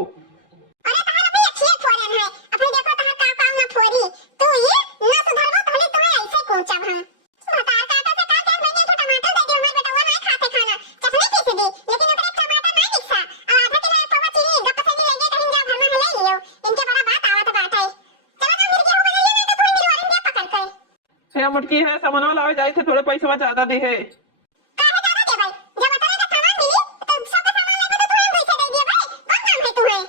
अरे तहरा भी अच्छी फोरन है, अपने देखो तहरा का काम ना फोरी। तू ये ना सुधरबो भले तुम्हें ऐसे कोचा भम। भतार काटा से का क्या मैंने तो टमाटर दे दियो, हमारे बेटा नहीं खाते खाना, चटनी पीस दी लेकिन ओकरे टमाटर नहीं दिखसा। अब आधा किलो पवा चीनी गप से नहीं लगे कहीं जा घर में ले लियो। इनके बड़ा बात आवत बात है। चलो ना मिर्गी हो बनाइए नहीं तो कोई मेरी वाली दे पकड़ कर। हे मटकी है सामान लावे जाए थे, थोड़े पैसा ज्यादा दे है। काहे ज्यादा दे भाई, जब अतरे का सामान मिली तो सब का सामान लेबो तो तुरंत पैसे दे दिए भाई। कौन काम है तुम्हें?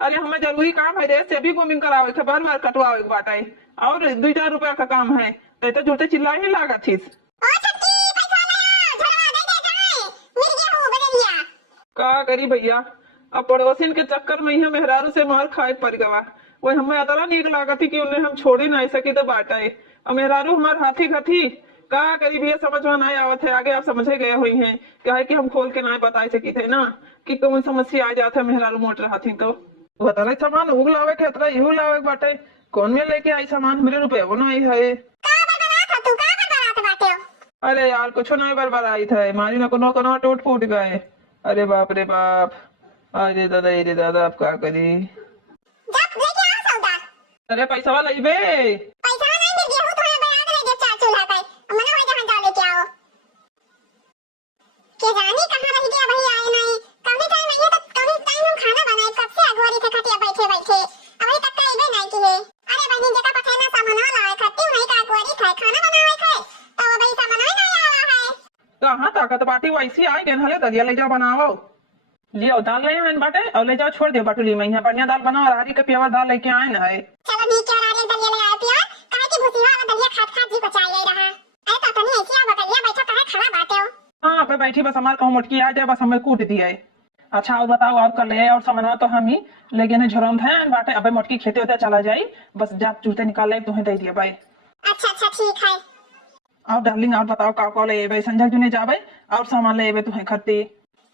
अरे हमें जरूरी काम है रे, से भी गोमिंग करावे थे, बार बार कटवावे के बाटे और 2-4 रुपया का काम है तो झूठे चिल्लाए नहीं लागा थी। ओ छक्की पैसा लाया, झलवा दे दे जाए मिर्गी हो बदलिया। का करी भैया, अब पड़ोसिन के चक्कर में ही मेहरारू से मार खाए पड़ गवा। वही हमें अतला नीक लागत थी कि उन्हें हम छोड़ी नहीं सकी तो बाटे, और मेहरारू हमार हाथी घथी का करी भैया समझ में नहीं आवत है। आगे आप समझे गए हुई हैं क्या है कि हम खोल के नहीं बता सकी थे ना कि कौन समस्या आ जाते मेहरारू मोट रही तो बता सामान उग लावे के अतरा इहू लावे के बाटे। कौन में लेके आई सामान, मेरे रुपये वो नहीं है। का बरबरा था तू, का बरबरात बाटे। अरे यार कुछ नहीं बर्बाद आई था, मारी ना कोनो कोनो टूट फूट गए। अरे बाप रे बाप, अरे दादा आप क्या करी। जब लेके आओ सौदा। अरे पैसा वाला बे पैसा नहीं मिर्गी हो तुम्हें बना के ले दे चार चूल्हा पे, मना हो जहां जा लेके आओ। के जानी कहां रह गया भाई, आए नहीं कभी टाइम नहीं है तो कभी टाइम हम खाना बनाए कब से अगवारी थे खटिया बैठे बैठे अभी तक का इबे नहीं की है। अरे बहनी जका पथे ना सामान लाए खट्टी नहीं का अगवारी थे खाना बनाए थे तो भाई सामान नहीं आया है। कहाँ ताकत बाटी वैसी आई गए हले दलिया ले जाओ बनाओ, लियो दाल ले आए बाटे और ले जाओ छोड़ दे बाटुली में, यहाँ बढ़िया दाल बनाओ और हरी के प्यावर दाल लेके आए ना है। चलो नहीं क्यों राले दलिया ले आए पिया, काहे की भूसी वाला दलिया खात खात जी को चाहिए रहा। अरे तो तनी ऐसी आ बकरिया बैठो काहे खड़ा बाटे हो। हाँ पे बैठी बस हमारे कहूँ मुटकी आ जाए बस हमें कूट दिया है। अच्छा और बताओ और कर ले और सामान तो हम ही लेके ने झरम थे बाटे, अबे मुटकी खेते होते चला जाई बस जा जूते निकाल ले तुम्हें दे दिया भाई। अच्छा ठीक है। और डार्लिंग और बताओ का ले एबे, संजय जुने जाबे और सामान ले एबे तुम्हें खत्ती।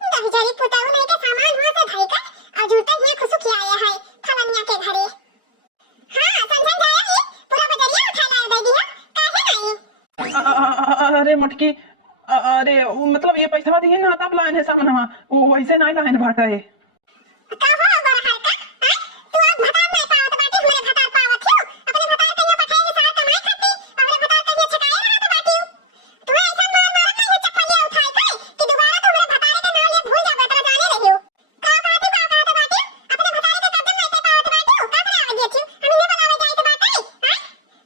दही जरी पुताऊ नहीं के सामान वहां से भाई का और जूते में खुशु किया है फलनिया के घरे। हां संजय जाया ही पूरा बजरिया उठा लाया दे दिया काहे नहीं। अरे मुटकी अरे वो मतलब ये पैसा दिए ना तब लाइन है सामान, हम वो वैसे नहीं लाइन बाटा है। का हो बड़ा हरका तू अब भतार नहीं पावत बाटी, हमरे भतार पावत हो। अपने भतार के यहाँ पठाई सारा कमाई खाती और भतार के यहाँ छकाई रहा तो बाटी तू ऐसा मार मार नहीं है चप्पलिया उठाई के कि दोबारा तू हमरे भतार के नाम ले भूल जा बतरा जाने रही हो। का कहती बाटी अपने भतार के कदम नहीं पावत बाटी का बनावे देती हम ने बनावे जाई तो बाटी हैं।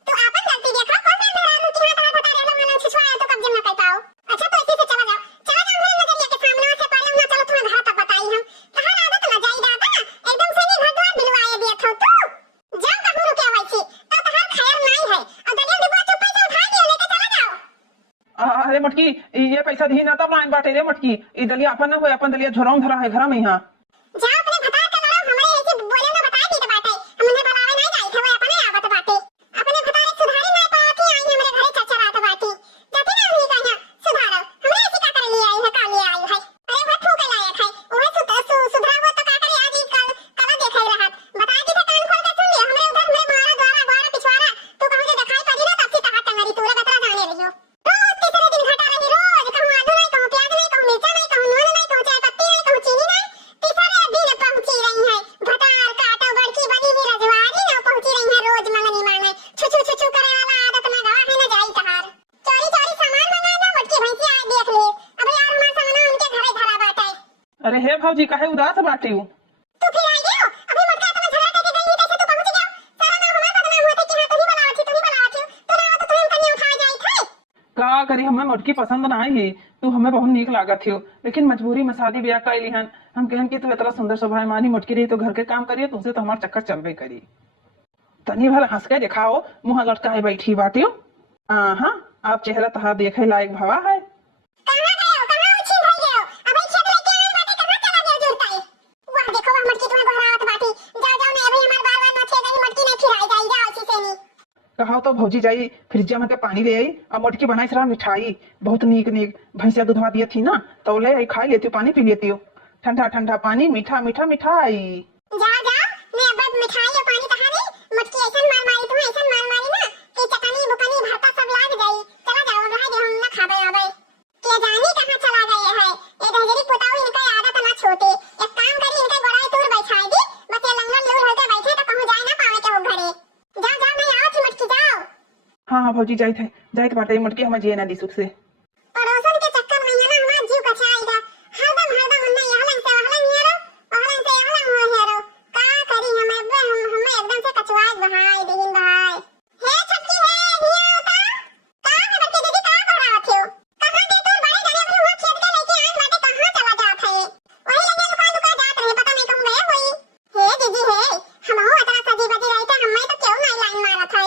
तू आपन गलती देखा कौन मेरा मेहरारू की हाथ भतार लो मलन छिछवाया तो कब्जे न कर पाओ। अच्छा तो इसी से चला जाओ मेरे नजरिए के सामने से पहले ना चलो तुम्हें घर तक बताई हम कहां आदत ना जाई दादा एकदम से नहीं घर द्वार बिलवाए दिया था तू जब कहूं रुके वैसी तो तहार खैर नहीं है और दलिया डिब्बा चुप पैसा उठा दियो लेके चला जाओ। अरे मटकी ये पैसा दी ना तब लाइन बाटे रे मुटकी, ई दलिया अपन ना हो अपन दलिया झोरम धरा है घर में यहाँ। जा अपने भतार के लड़ाओ हमरे ऐसे बोले ना बताई दी तो बाटे हम उन्हें बुलावे नहीं जाई थे वो अपने आवत बाटे। अपने भतार एक सुधारी नहीं पाती आई हमरे घरे चचा रात बाटी जाती ना हुई कहना सुधारो हमरे ऐसी का करे ले आई है का ले आई है। अरे वो ठोके लायक है ओहे सुधरा वो तो का करे आज कल देखाई रहा बता दी थे कान खोल के सुन ले हमरे उधर हमरे मारा द्वारा पिछवाड़ा तू कहूं जे दिखाई पड़ी ना तब से तका टंगरी तूरे बतरा जाने रहियो। रोज तीसरे दिन घटा रही रोज कहूं आलू नहीं कहूं प्याज नहीं कहूं मिर्चा नहीं कहूं नून नहीं कहूं चाय पत्ती नहीं कहूं चीनी नहीं तीसरे दिन पहुंची रही है भतार काटो बड़की बड़ी ही रजवारी ना पहुंची रही है रोज मंगनी मांगे छुछू करे वाला आदत में गवा है ना जाई तहार चोरी सामान मंगाए ना मुटकी भैंसी आ देख ले अब यार हमारा सामान उनके घरे धरा बाटे। अरे हे भौजी काहे उदास बाटी हूँ तू फिर आई गयो अभी मटका तुम्हें झगड़ा का करी, हमें मोटकी पसंद ना ही, तू हमें बहुत नीक लागत हो, लेकिन मजबूरी में शादी ब्याह कैली हन। हम कहन कि तू इतना सुंदर स्वभाव मानी मोटकी रही तो घर के काम करिए, तुमसे तो हमारा चक्कर चलबे करी। तनी भला हंस के दिखाओ, मुंह लटकाए बैठी बाटियो। हाँ, आप चेहरा तहा देखे लायक भवा है। कहां गए हो, कहां उछिल भाई गए हो? अबे खेत लेके आए बाटे, कहां चला गए जुड़ता है? वाह देखो वह मटकी तुम्हें घबरावत बाटी। जाओ जाओ नहीं, अभी हमार बार-बार न छेदनी मटकी नहीं खिलाई जाई, जाओ इसी से नहीं। कहा तो भौजी जाई फ्रिज में के पानी ले आई और मोटकी बनाई सरा मिठाई बहुत नीक नीक भैंसिया दूधवा दिए थी ना, तो ले आई खाई लेती हूँ, पानी पी लेती हूँ, ठंडा ठंडा पानी, मीठा मीठा मिठाई। जाओ जाओ, मैं अब मिठाई और पानी कहा नहीं, मटकी ऐसा मार मारी तुम्हें, ऐसा मार मारी ना कि चटनी बुकनी भरता सब लाग गई। चला जाओ रहा दे, हम ना खाबे आबे। के जानी कहां चला गए है? ये दहजरी पुताऊ इनका आदत ना छोटे, एक काम करी इनका गोड़ाई तोड़ बैठाई दी, बस ये लंगन लूर होके बैठे तो कहूं जाए ना पावे के वो घरे। जाओ जाओ नहीं आओ थी मटकी जाओ। हाँ भौजी जाइत बाटे मोटकी हमें जिए ना दी सुख से। पड़ोसन के चक्कर में है ना हमारा जीव कचाईदा, हरदम हरदम उन्हें यहलन से वहलन हेरो, वहलन से यहलन हो हेरो। का करी हमें एकदम से कचवाई बहाई देहिन बहाई। हे छक्की है नहीं होता, का है बच्चे दीदी का कर रहा थे? कहां के तू बड़े जाने अपने वो खेत के लेके आए बाटे, कहां चला जात है? वही लगे लुका लुका जात रहे, पता नहीं कहूं गए होई। हे दीदी हे, हम हो इतना सजी बजी रहते, हमें तो क्यों नहीं लाइन मारत है?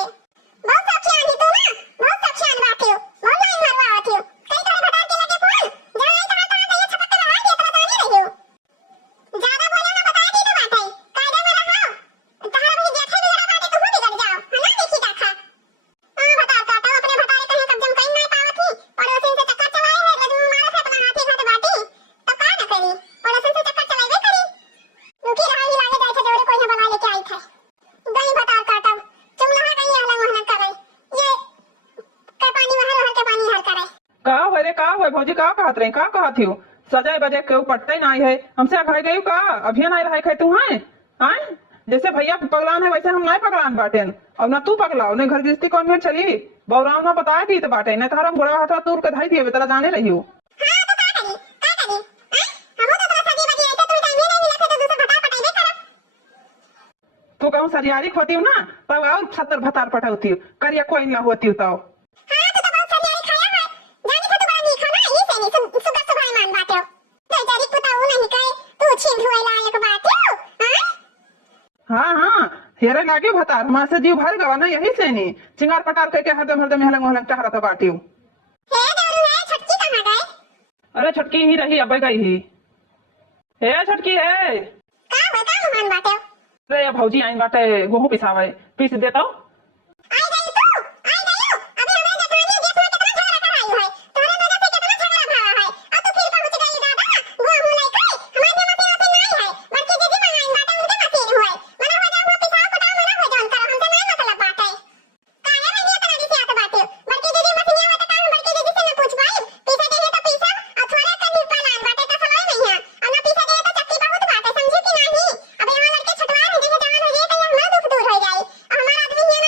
बहुत सखी आनी तू ना, बहुत सखी आन बाटे हो, बहुत लाइन मारवा आती हो। कई तरह बता के लगे फोन, जहां नहीं कहा कहां ये छपक के लगा दिए तो बतानी रही हो। ज्यादा बोले ना बता दी तो बात है, कायदे में रहो। तहरा भी देखे भी जरा बाटे तो हो बिगड़ जाओ, है ना देखी का खा। बता काटा अपने भतारे कहीं कब्जम कहीं नहीं पावत ही, पड़ोसन से चक्कर चलाए है, लजू मारा है अपना हाथी घाट बाटी, तो का न करी, पड़ोसन से चक्कर चलावे करी। रुकी रहा ही लागे जाए थे देवरे कोई बला लेके आई थे। गई बता काटा, तुम लहा गई हलन वहलन करे, ये का पानी वहर हर के पानी हर करे। का हुए रे, का हुए भौजी, का कहत रही, का कहत हो? सजाए बजे के पटते नहीं है, हमसे भाई गई का अभी नहीं रहा है तू है? आए जैसे भैया पगलान है वैसे हम नहीं पगलान बाटेन, और ना तू पगलाओ ने घर गृहस्थी कौन में चली बौराव ना बताया थी तो बाटे न तारा गोड़ा हाथ तूर के धाई थी तेरा जाने रही हो। हां तो का करी, का करी? हम तो तेरा सजी बजी रहते, तू टाइम ही नहीं मिलत है तो दूसरा भटा पटाइबे करब। तू कहूँ सरियारी खोती हूँ ना तब और 70 भतार पटाती हूँ, करिया कोई ना होती हूँ तो। हां तो बहुत सरियारी खाया है, जानी खा तो बड़ा नहीं खाना ये से नहीं सुगा सुभाई मान बाटे हो। तो तेरी पुताऊ नहीं कहे तू छीन हुए लायक बाटे हो। हाँ हेरे लागे भतार माँ से जीव भर गवा ना यही से नहीं चिंगार पटार करके हरदम हरदम हेलंग हेलंग टहरा तो बाटी हूँ। हे दारू है छटकी कहां गए? अरे छटकी ही रही अब गई ही। हे छटकी है का मान बाटे हो? अरे भौजी आई बाटे गेहूं पिसावे पीस देता हूँ। आई गई तू, आई गई हो। अभी हमरे जेठानी जेठ में कितना झगड़ा कराई है, तोरे वजह से कितना झगड़ा भावा है। अब तो फिर पहुंच गई दादा ना, वो मुंह नहीं करे, हमारे मशीन नहीं है, बल्कि दीदी मंगाई बाटे उनके मशीन हुए। मना हो जाओ पिसाओ पटाओ मना हो जाओ कर, हमसे नहीं मतलब बात है। काहे में ये तरह से आते बाटे, बल्कि दीदी मशीन में तो काम बल्कि दीदी से न पूछ भाई, पीछे दे तो पीछा और थोड़ा कहीं पालान बाटे तो समय नहीं है, और ना पीछे दे तो चक्की बहुत बाटे, समझी कि नहीं? अब यहाँ लड़के छटवा रहे हैं, जवान हो जाए तो हमारा दुख दूर हो जाए, और हमारा आदमी ये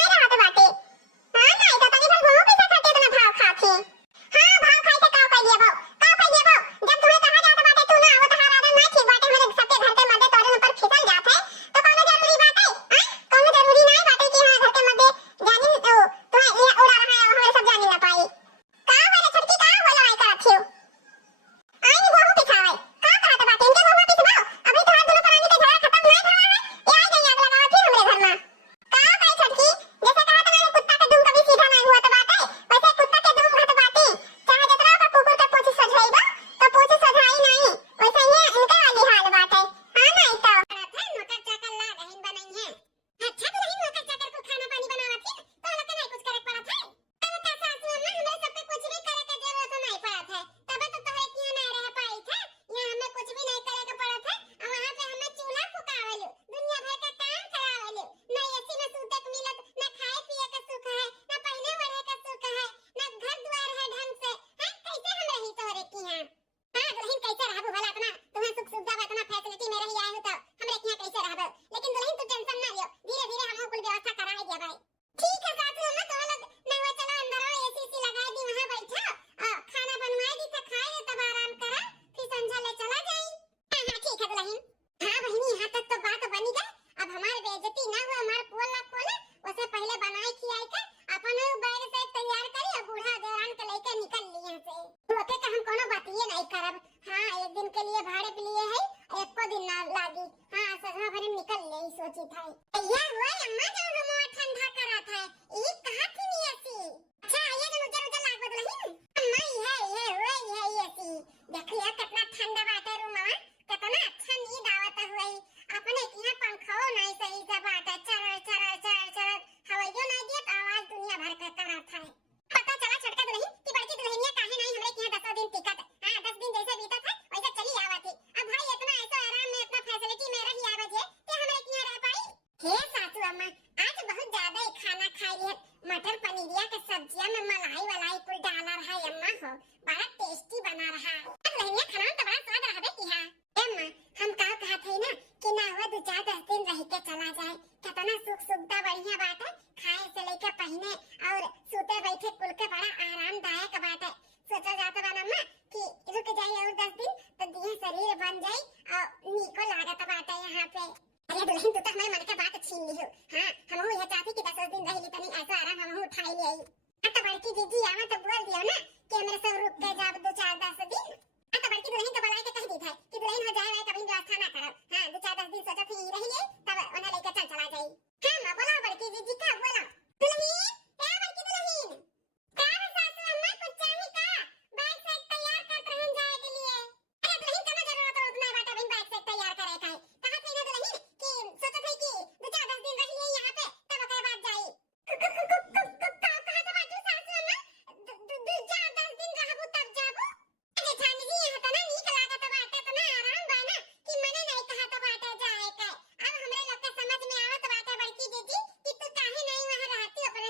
मटर पनीरिया के सब्जिया में मलाई वलाई कुल डाला रहा अम्मा हो, बड़ा टेस्टी बना रहा। अब लहनिया खाना तो बड़ा स्वाद रहबे की हां। अम्मा हम का कहत है ना कि ना हुआ 2-4 दिन रह के चला जाए, कितना सुख सुविधा बढ़िया बात है, खाए से लेकर पहने और सोते बैठे कुल के बड़ा आरामदायक बात है। सोचा जाता बा अम्मा कि रुक जाए और 10 दिन तो दिए शरीर बन जाए और नीको लागत बात है यहाँ पे। अरे दुल्हन तू तो हमारे मन के बात छीन ली हो। हाँ हम यह चाहती कि 10 दिन रह ली तनी ऐसा आराम हम उठाई ले आई। तो बड़की जीजी आवा तो बोल दियो ना कि मेरे सब रुक के जाब 2-4-10 दिन। तो बड़की दुल्हन को बुला के कह दी था कि दुल्हन हो जाए कभी व्यवस्था ना करब। हां 2-4-10 दिन सोचा थी रहिए तब उन्हें लेकर चला जाई। हां मां बोला बड़की जीजी का बोला दुल्हन ए बड़की दुल्हन का सासू अम्मा कुछ चाहिए का बैग से तैयार कर रहन जाए के लिए। अरे दुल्हन का जरूरत है उतना बाटा बिन बैग से तैयार करे का है। कहा थे ना दुल्हन कि सोचा थी कि 2-4-10 दिन रहिए यहां पे तब ओकर बाद जाई। कहा था बाटू सासू अम्मा 2-4-10 दिन रहबो तब जाबो। अरे जान जी यहां त ना नीक लागत बाटे त ना आराम बा ना कि मने नहीं कहा त बाटे जाए का। अब हमरे लोग के समझ में आवत बाटे बड़की दीदी कि तू काहे नहीं वहां रहती अपने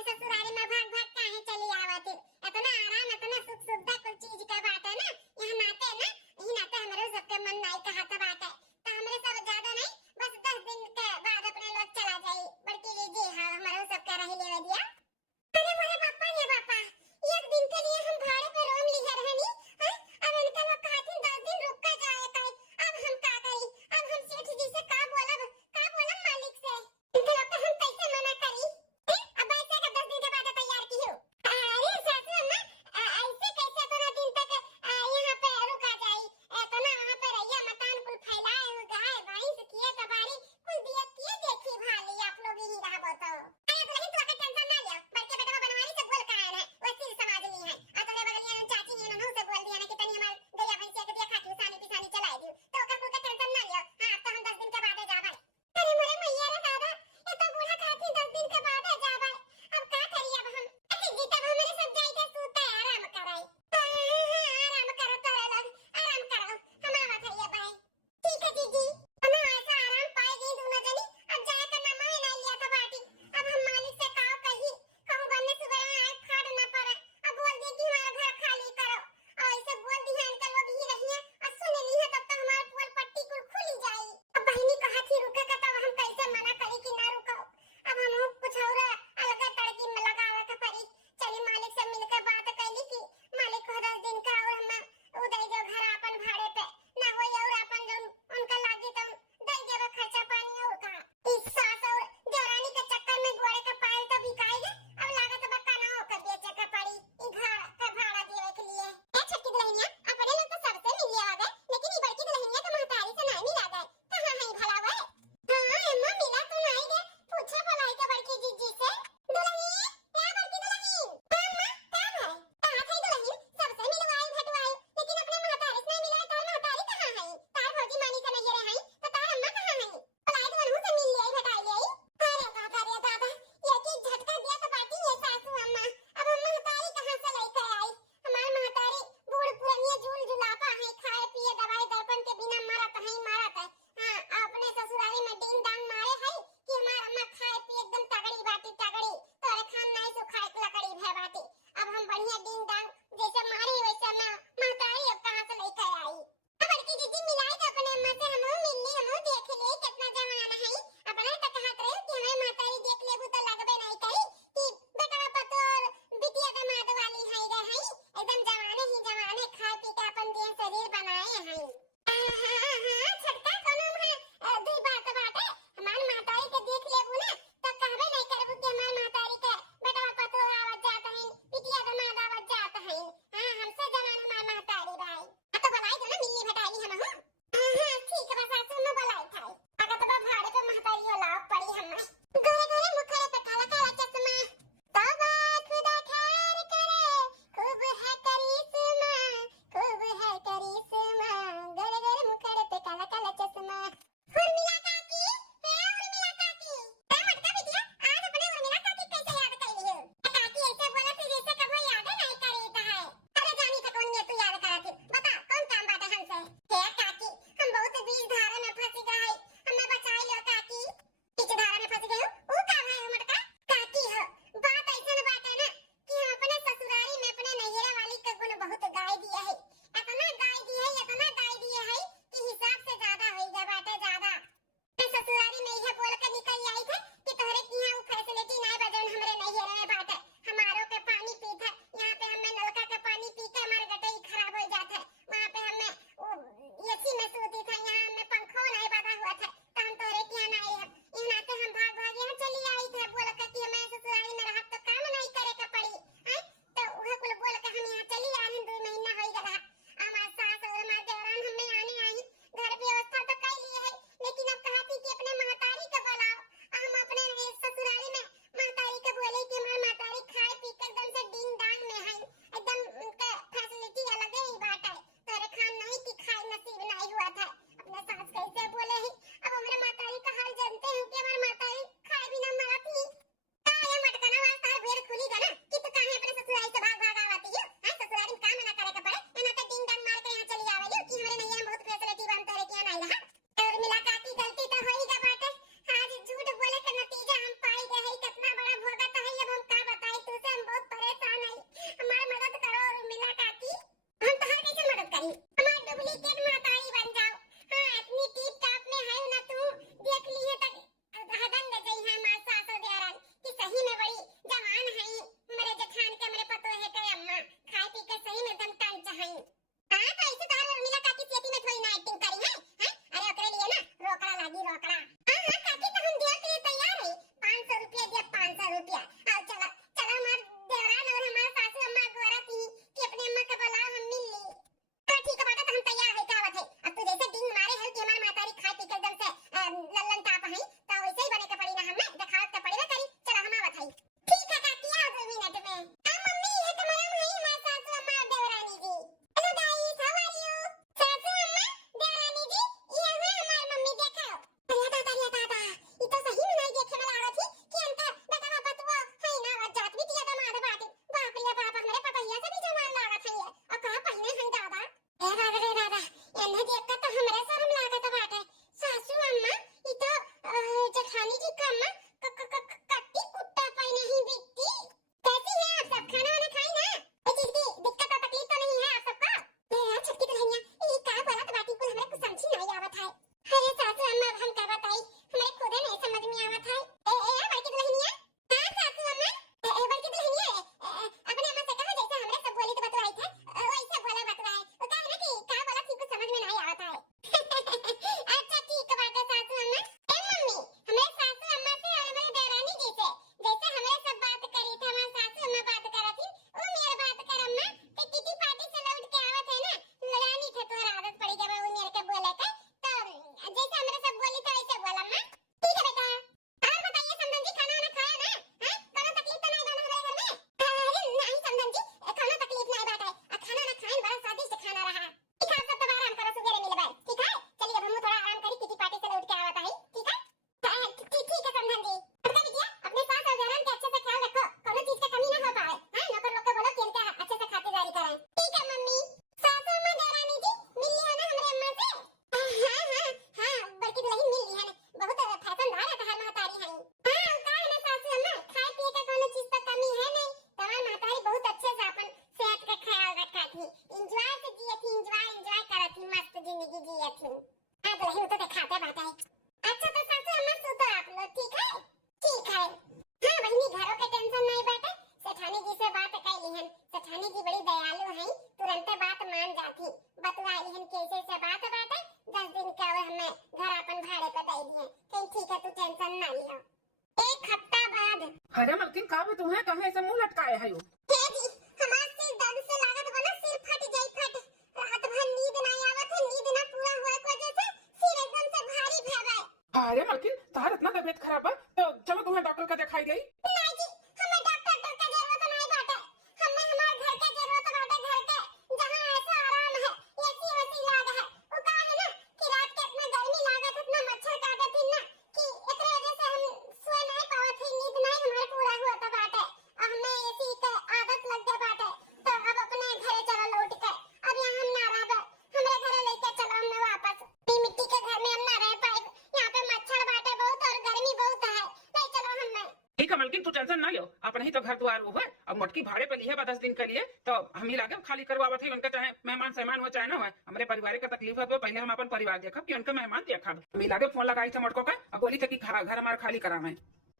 अरे मलकिन का भी तुम्हें कहे ऐसे मुंह लटकाए है यो? हे जी, हमार सिर दर्द से लागत बना सिर फट जाई फट। रात भर नींद नहीं आवत है, नींद ना पूरा हुआ की वजह से सिर एकदम से भारी भे गए। अरे मलकिन तार इतना तबीयत खराब है तो चलो तुम्हें डॉक्टर का दिखाई गई। नहीं जी, हमें डॉक्टर का जरूरत नहीं बाटे। हमें हमार घर के जरूरत बाटे, घर के जहां ऐसा आराम है, एसी वैसी लाग है। वो का है ना कि रात के इतना गर्मी लागत, इतना मच्छर काटत थी ना कि एकरे वजह से हम सोए नहीं पावत थी, नींद नहीं हमार पूरा हुआ बाटे। अब हमें एसी के आदत लग गए बाटे, तो अब अपने घरे चलो लौट के। अब यहाँ हम ना रह, हमरे घरे लेके चलो हमें वापस। मिट्टी के घर में हम ना रह पाए, यहाँ पे मच्छर बाटे बहुत और गर्मी बहुत है। ले चलो हमें। ठीक है मलकिन तू टेंशन ना लो, अपने ही तो घर द्वार हुआ है। अब मटकी भाड़े पे ली है 10 दिन के लिए, तो हम ही लागे खाली करवावत ही। उनका चाहे मेहमान सहमान हो चाहे ना हो, हमारे परिवार का तकलीफ है तो पहले हम अपन परिवार देखब कि उनका मेहमान देखा। हम ही लागे फोन लगाई थे मटको का, अब बोली थे कि घर हमारा खाली करावे।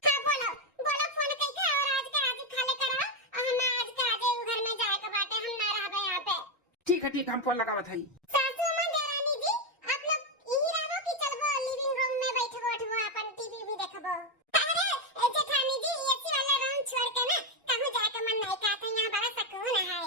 हाँ बोलो बोलो, फोन कई थे और आज का आज खाली करो और हमें आज का आज घर में जाए के बाटे, हम ना रहबे यहाँ पे। ठीक है हम फोन लगावत है। सासू मां देरानी जी, आप लोग यही रहो कि चलबो लिविंग रूम में बैठबो उठबो अपन टीवी भी देखबो। अरे ए जेठानी जी, एसी वाला रूम छोड़ के ना कहूं जाए के मन नहीं करता, यहाँ बड़ा सुकून है।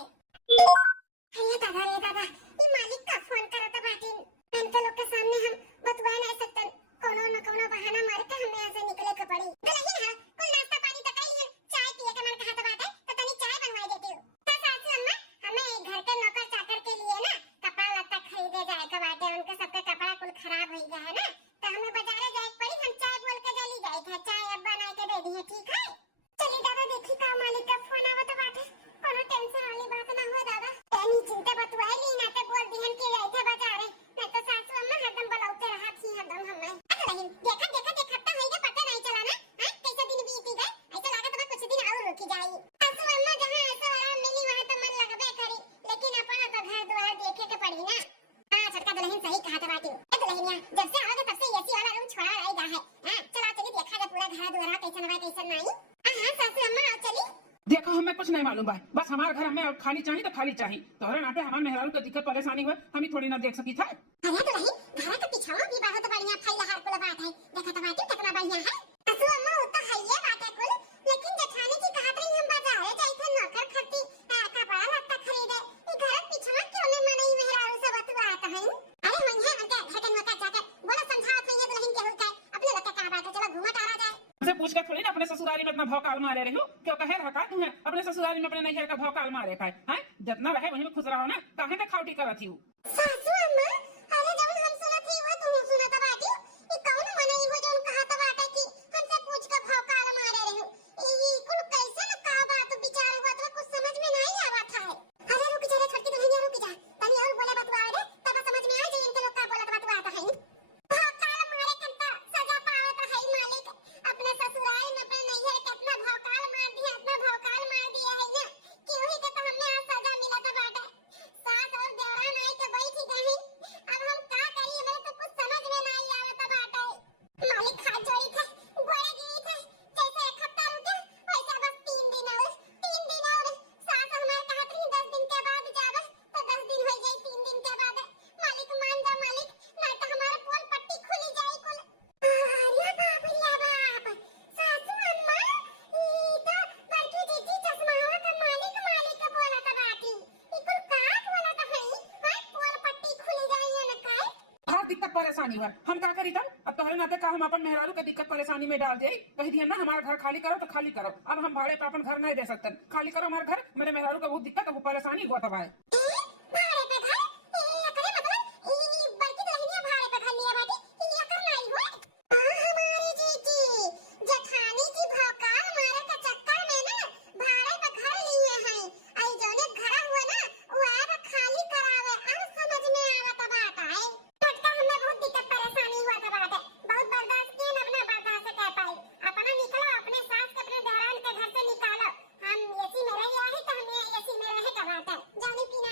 अरे दादा ये मालिक का फोन करो तो बाटी, हम तो लोग के सामने हम बतवा नहीं सकते, कोनो न कोनो बहाना मार के हमें यहाँ से निकले के पड़ी। तो नहीं है कुल नाश्ता पानी तो कर लिया, चाय पिए के मन कहत बाटे तो तनी चाय बनवाई देती हूँ। तो सासू अम्मा, हमें घर के नौकर चाकर के लिए ना कपड़ा लत्ता खरीदे जाए के बाटे, उनके सबके कपड़ा कुल खराब हो गया है ना, तो हमें बाजारे जाए पड़ी। हम चाय बोल के जल्दी जाए थे, चाय अब बना के दे दी है, ठीक है? चलिए दादा, देखी का मालिक का फोन आवत बाटे, कोनो टेंशन वाली बात ना हो दादा। तनी चिंता बतवाई ली ना तो बोल दिहन के गए थे बाजारे, नहीं तो सासू अम्मा हरदम बुलाते रहा थी हरदम हमें। नहीं देखा तो होइगे, पता नहीं चला ना हां कैसे दिन बीत गए। ऐसा लागत बा कुछ दिन और रुकी जाई। सासू अम्मा जहां ऐसा आराम मिली वहां तो मन लगबे करी, लेकिन अपन तो घर द्वार देखे के पड़ी ना। हां छोटका दुल्हन सही कहा था बाटी। ए दुल्हनिया, जब से आओगे तब से एसी वाला रूम छोड़ा रहेगा है। हां चला चली देखा जा पूरा घर द्वार कैसा है कैसा नहीं। हां सासू अम्मा आओ चली। देखो हमें कुछ नहीं मालूम बा, बस हमारे घर हमें खाली चाहिए तो खाली चाहिए। तोहरे नाते हमारे मेहरारू को दिक्कत परेशानी हुए हम ही थोड़ी ना देख सकी था। अरे तो नहीं, घर के पीछे भी बहुत बढ़िया फैला हर कुल बात है, देखा तो बाटी कितना बढ़िया है। सासू अम्मा वो तो है ये बात है कुल, लेकिन जेठानी जी कहत रही हम बाजारे जाई थे नौकर खरीदी कपड़ा लत्ता खरीदे, ई घर के पीछे क्यों ने मनई मेहरारू से बतवात है। अरे मन है अंकल घर के नौकर जाकर बोला समझावत है ये दुल्हन के होता है, अपने लड़का का बात है, चलो घूमत आ जाए। मुझे पूछ के थोड़ी ना अपने ससुराली में अपना भौकाल मारे रही हो, क्यों कहे रखा तुम्हें अपने ससुराली में अपने नैहर का भौकाल मारे का है? जितना रहे वहीं में खुश रहो ना, काहे तक खाउटी करत ही। सासू अम्मा, अरे जब हम सुनत ही वो तुम सुनत बाटी, ई कौन मनई हो जो कहत बाटे कि हमसे पूछ के भौकाल मारे रही हो। ई कुल कैसे न का बात विचार हुआ तो कुछ समझ में नहीं आवत है। अरे रुक जा रे छोटकी दुल्हनिया, रुक जा, तनी और बोले बतवा दे तब समझ में आ जाए इनके लोग का बोलत बतवाता है। भौकाल मारे कंता सजा पावत है मालिक, अपने ससुराल में अपने नैहर कितना भौकाल मार दिया, इतना भौकाल मार दिया है ना कि वही के तो हमने आज सजा मिला था बाटे। सास और देवरान आई के बैठी गई, अब हम का करी, हमें तो कुछ समझ में नहीं आवत बाटे। मालिक हाथ जोड़ी थे, बोले गई थे जैसे एक हफ्ता रुके वैसे बस 3 दिन और सास हमारे कहत रही 10 दिन के बाद जावे, तो 10 दिन हो गई, 3 दिन के बाद मालिक मान जा मालिक, नहीं तो हमारे पोल पट्टी खुली जाई कुल। अरे बाप रे बाप, सासू अम्मा ई तो बड़की जीजी चश्मावा का मालिक बोलत बाटी, ई कुल का बोलत है? हां पोल पट्टी खुली जाई न काय? हर दिक्कत परेशानी हुआ हम का करी तब? अब तोहरे नाते का हम अपन मेहरारू के दिक्कत परेशानी में डाल दे, कह दिया ना हमारा घर खाली करो तो खाली करो। अब हम भाड़े पे अपन घर नहीं दे सकते, खाली करो हमारा घर, मेरे मेहरारू का बहुत दिक्कत है, वो परेशानी हुआ तब है। भाड़े पे घर? एकरे मतलब ई बड़की दुल्हनिया भाड़े पे घर लिया बाटी, ई एकर नहीं हुआ। हमारी जीजी जेठानी जी भौकाल मारे के चक्कर में ना भाड़े पे घर लिए हैं, आई जोने घर हुआ ना वो अब खाली करावे, अब समझ में आवत बात है। छोटका हमें बहुत दिक्कत परेशानी हुआ था बात है, बहुत बर्दाश्त किए न अपना बर्दाश्त कर पाई। अपना निकलो अपने सास के अपने देवरान के घर से निकालो, हम एसी में रह आए तो हमें एसी में रह के बात है, जानी पीना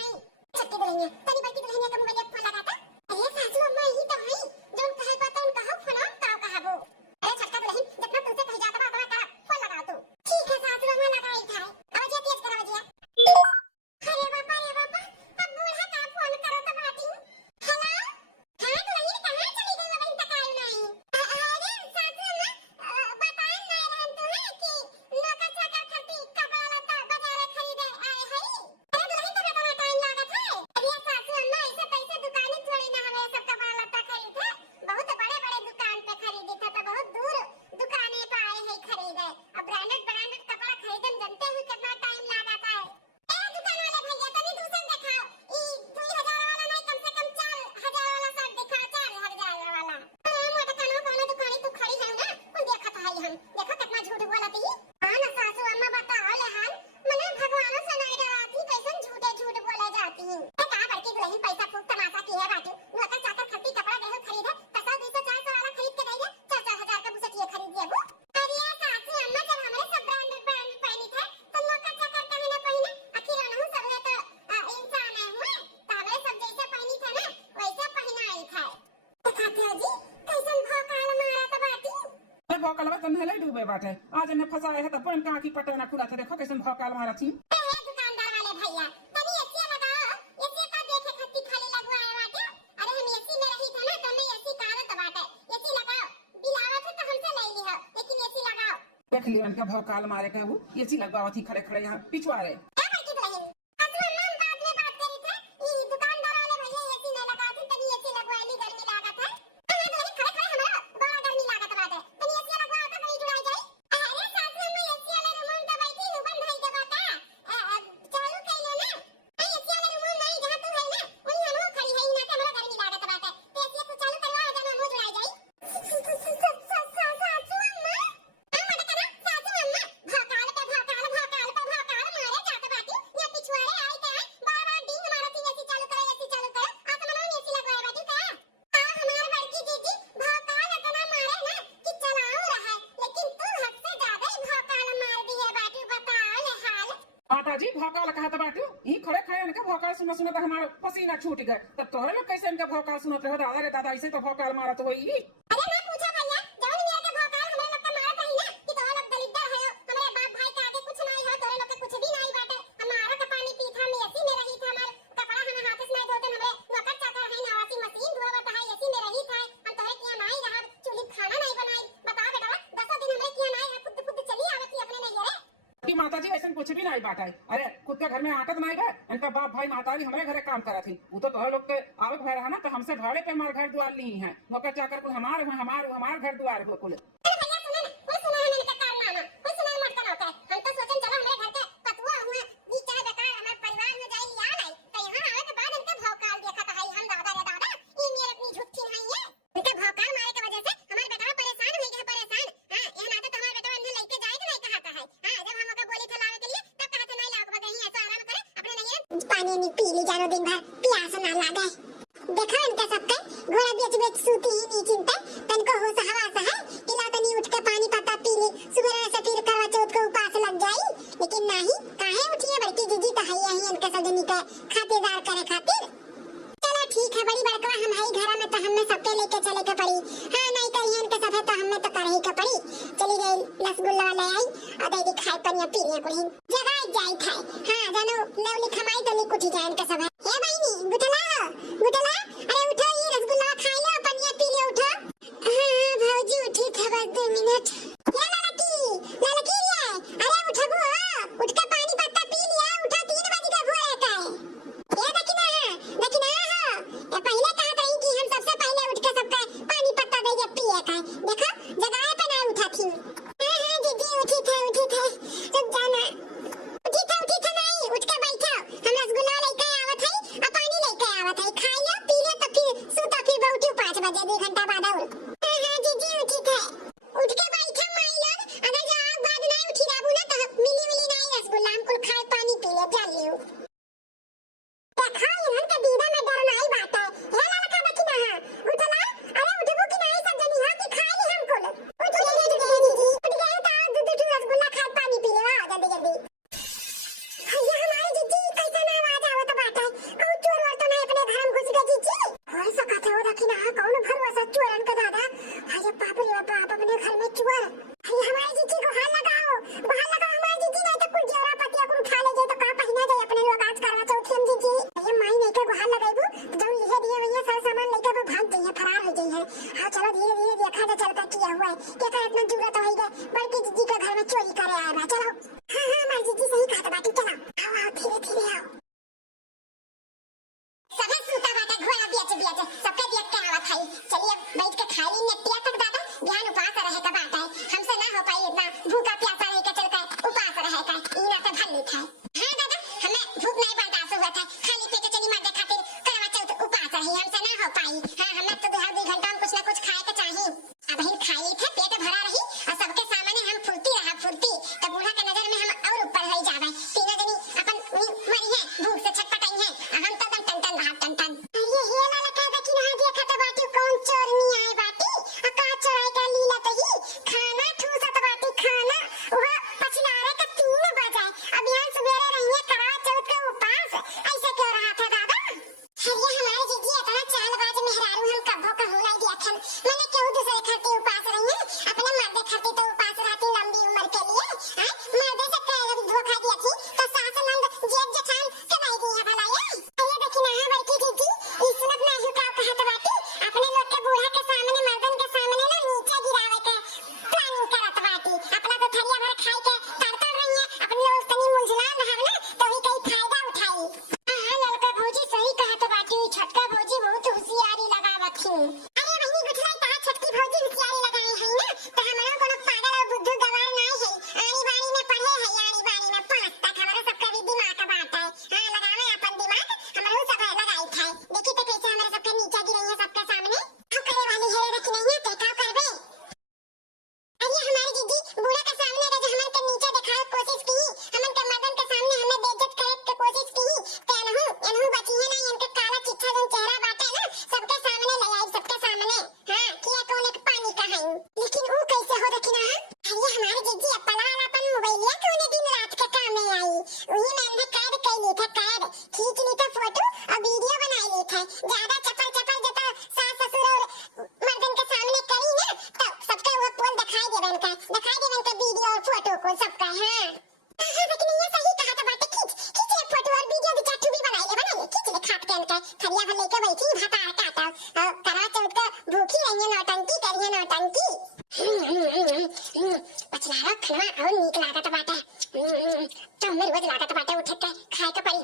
तो नहले डूबे बाटे आज ने फसाए है तो पुरन का की पटना खुला थे देखो कैसे भौकाल मारा थी दुकानदार वाले भैया तनी एसी लगाओ एसी का देखे खत्ती खाली लगवाए बाटे अरे हम एसी में रही थे ना तो मैं एसी कारत बाटे एसी लगाओ बिलावत है तो हमसे ले ली हो लेकिन एसी लगाओ देख लियो इनका भौकाल मारे के वो एसी लगवावा थी खड़े खड़े यहाँ पिछवाड़े क्या करती बहन आज हम बाद में बात करी थे ई दुकानदार वाले भैया एसी नहीं लगाते तनी एसी लगवाली गर्मी लागत है हां तो खड़े खड़े हमरा बड़ा गर्मी लागत बाटे तनी एसी लगवा तो कहीं जुड़ा जाए अरे साथ में मैं एसी वाले रूम में बैठी हूं बंद है के बाता चालू कैले ना नहीं एसी वाले रूम नहीं जहां तू है ना वहीं हम खड़ी है ना के हमरा गर्मी लागत बाटे तो एसी को चालू करवा जाना हम जुड़ा जाए माताजी भौकाल कहत बाटू ई खड़े खड़े इनका भौकाल सुना सुना तो हमारा पसीना छूट गए तब तोहरे लोग कैसे इनका भौकाल सुनत रहे दादा रे दादा ऐसे तो भौकाल मारत होई अरे मैं पूछा भैया जौन मेरे के भौकाल हमरे लोग के मारत है ना कि तोरा लोग दलिद्दर है हमरे बाप भाई के आगे कुछ नहीं है तोरे लोग के कुछ भी नहीं बाटे हमारा का पानी पीत हम एसी में रही था हमार कपड़ा हम हाथ से नहीं धोते हमरे नौकर चाकर है ना वाशिंग मशीन धोवत है एसी में रही था हम तोरे किया नहीं रहा चूल्ही खाना नहीं बनाई बता बेटा 10 दिन हमरे किया नहीं है खुद खुद चली आवत थी अपने नहीं रे कि माताजी ऐसा कुछ भी नहीं बाटा है अरे खुद के घर में आटत नहीं गए इनका बाप भाई माताजी हमारे घरे काम करा थी वो तो तोहरे लोग के आवक भय रहा ना तो हमसे भाड़े पे हमारे घर द्वार ली है नौकर चाकर कुल हमार घर द्वार हो कुल भैया सुने ना कोई सुना है मैंने कारनामा कोई सुना मत करो होता है हम तो सोचन चलो हमारे घर के पतुआ हुए ई चाहे बेकार हमारे परिवार में जाई या नहीं तो यहां आवे के बाद इनका भौकाल देखा था हम दादा रे दादा ये मेरे अपनी झूठी नहीं है इनका भौकाल मारे की वजह से हमारे बेटा परेशान हो गया परेशान हां यह ना तो हमारे बेटा इन्हें लेके जाए तो नहीं कहता है हां जब हम का बोली थलावे के लिए तब कहते नहीं लाओ बगही ऐसा आराम करे अपने नहीं पानी नहीं पी ली जानो दिन भर प्यास ना लागे देखा इनका सबका घोड़ा बेच बेच सूती ही नहीं चिंता तनको होश हवास है पिला तनी उठ के पानी पत्ता पी ले सुबह से फिर करवा चौथ को उपास लग जाई लेकिन नहीं काहे उठिए बड़की जीजी तो है यही इनका सजनी का खातेदार करे खातिर चलो ठीक है बड़ी बड़का हम है घर में तो हमें सबके लेके चले के पड़ी हां नहीं करिए इनके सब है तो हमें तो करे ही के पड़ी चली गई रसगुल्ला ले आई और दे दी खाए पनिया पी लिया कुल जगह जाई खाए हां जानो लेवली खमाई तो नहीं कुछ जाए इनके सब है हे बहनी गुटला अरे उठो ये रसगुल्ला खा लो पनिया पी लो उठो हां भौजी उठी थे बस 2 मिनट ये लड़की रे अरे उठबो उठ के पानी पत्ता पी लिया उठा 3 बजे का भोर का है ये देखना ये पहले कहा था कि हम सबसे पहले उठ के सबका पानी पत्ता दे के पिए का देखो जगह पे ना उठा थी हां दीदी उठी थे रुक जाना उठी थे नहीं उठ के बैठो हम रसगुल्ला लेके आवत है और पानी लेके आवत है खा लो पी थरिया भर लेके बैठी भातार काटा करवा चौथ का भूखी रही है नौटंकी करी है नौटंकी पचलारा खनवा और नीक लागत बाटे तो हमें रोज लागत बाटे उठ के खाए के पड़ी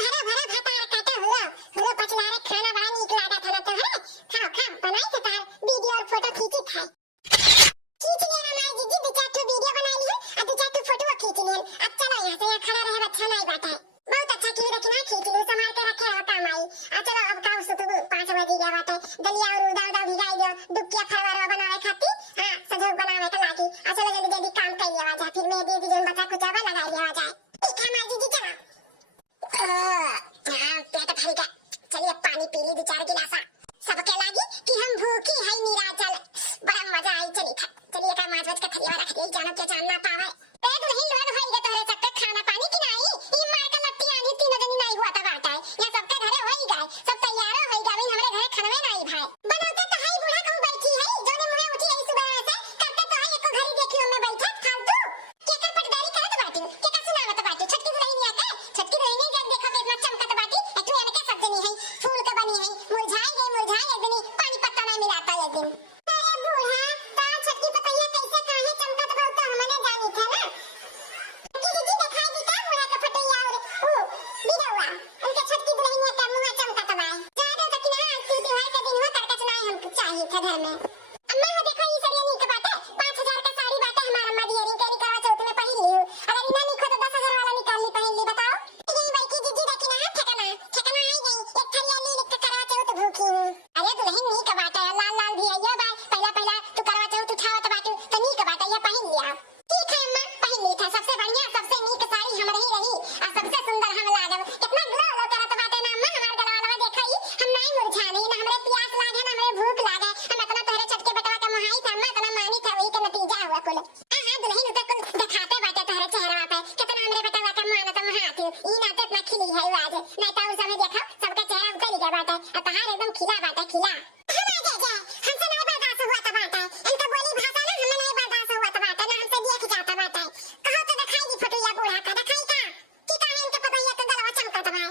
भरा भरा भातार काटा हुआ पचलारा खाना बड़ा नीक लागत है ना तो है खाओ खाओ बनाई के तार वीडियो और फोटो खींची था खींच लिया हमारी जीजी दो चार ठो वीडियो बना ली है और दो चार ठो फोटो खींच ली है अब चलो यहाँ से यहाँ खड़ा रहे अच्छा नहीं बात है बहुत अच्छा की रखना खींच ली संभाल के रखे हो काम आई चलो अब का उस तो 5 बजे गया बात है दलिया और उदा उदा भिगाई दो डुकिया फरवा बनावे खाती हां सजो बनावे का लागी चलो जल्दी जल्दी काम कर लिया जाए फिर मैं दे दी जन बचा कुछ लगा लिया जाए ठीक है मां जी चलो हां पेट भर गया चलिए पानी पी ली 2-4 गिलास सबके लागी कि हम भूखी है निराचल बड़ा मजा आई चलिए का माछ का थरिया रख दे जानो के जानना पावे ए दुल्हन लोग होई गे तोरे सबके खाना पानी की नहीं ई मार का लट्टी आंधी तीनों दिन नहीं हुआ था बाटा है ये सबके घरे होई गए सब तैयार हो गए हमरे घरे खनवे नहीं भाई बनाते तो हाई बूढ़ा कहूं बैठी है जोने मुंह उठी आई सुबह से करते तो है एको घरी देखियो मैं बैठा फालतू के कर पटदारी करत बाटी के का सुनावत बाटी छटकी दुल्हन आके छटकी दुल्हन जब देखो कितना चमकत बाटी तू याने के सब्जी नहीं है फूल के बनी है मुरझाई एक दिन पानी पत्ता नहीं मिलाता एक दिन अरे बूढ़ा ता छटकी पतैया कैसे काहे चमकत बहुत तो हमने जानी था ना जी दिखाई दी क्या बूढ़ा का पतैया और ओ बिरवा उनके छटकी दुल्हनिया का मुंह चमकत बा ज्यादा तक ना आरती त्योहार का दिन हुआ करकच नहीं हमको चाहिए था घर में अम्मा वो देखो ये सरिया नी के बात है 5000 का साड़ी बात है हमारा अम्मा दियरी करी करवा चौथ में पहन ली अगर इना नहीं खो तो 10,000 वाला निकाल ली पहन ली बताओ ये बड़की जीजी देखी ना ठिकाना आई गई एक थरिया ली लिख के करवा चौथ भूखी अरे दुल्हन नी के बात है लाल लाल भी आइयो भाई पहला तू करवा चौथ उठावत बाटू तो नी के बात है ये पहन लिया ठीक है अम्मा पहन ली था सबसे बढ़िया सबसे नीक साड़ी हम रही और सबसे सुंदर हम लागब कितना ग्लो ग्लो करत बाटे ना अम्मा हमार गला वाला देखई हम नहीं मुरझा नहीं ना हमरे प्यास लागे ना हमरे भूख लागे हम इतना तोहरे चटके बेटवा का मोहाई था अम्मा इतना मानी था वही का नतीजा हुआ कुल हां दुल्हन तो कुल दिखाते बाटे तोहरे चेहरा पे कितना हमरे बेटवा का माना तो महाती ई ना तो इतना खिली है आज नहीं तो उस समय देखो सबका चेहरा उतर गया बाटे और तहार एकदम खिला बाटे खिला हमसे नहीं बर्दाश्त हुआ था बाटे इनका बोली भाषा ना हमें नहीं बर्दाश्त हुआ था बाटे ना हमसे देख जाता बाटे कहो तो दिखाई दी फोटो या बूढ़ा का दिखाई का कि का इनके पतैया का गलवा चमकत बा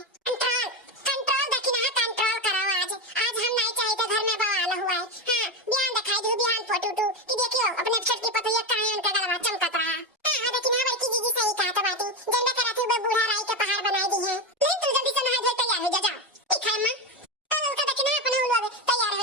कंट्रोल देखी ना कंट्रोल करो आज हम नहीं चाहिए घर में बवाल हुआ है हां बयान दिखाई दो बयान फोटो तो कि देखियो अपने छटकी पतैया का उनका गलवा चमकत रहा हां देखी ना बड़की जीजी सही कहा था बाटी जल्दी करा थी बूढ़ा राई के पहाड़ बनाई दी है नहीं तू जल्दी से नहा धो तैयार हो जा ठीक है अम्मा कल का देखना अपना लोग तैयार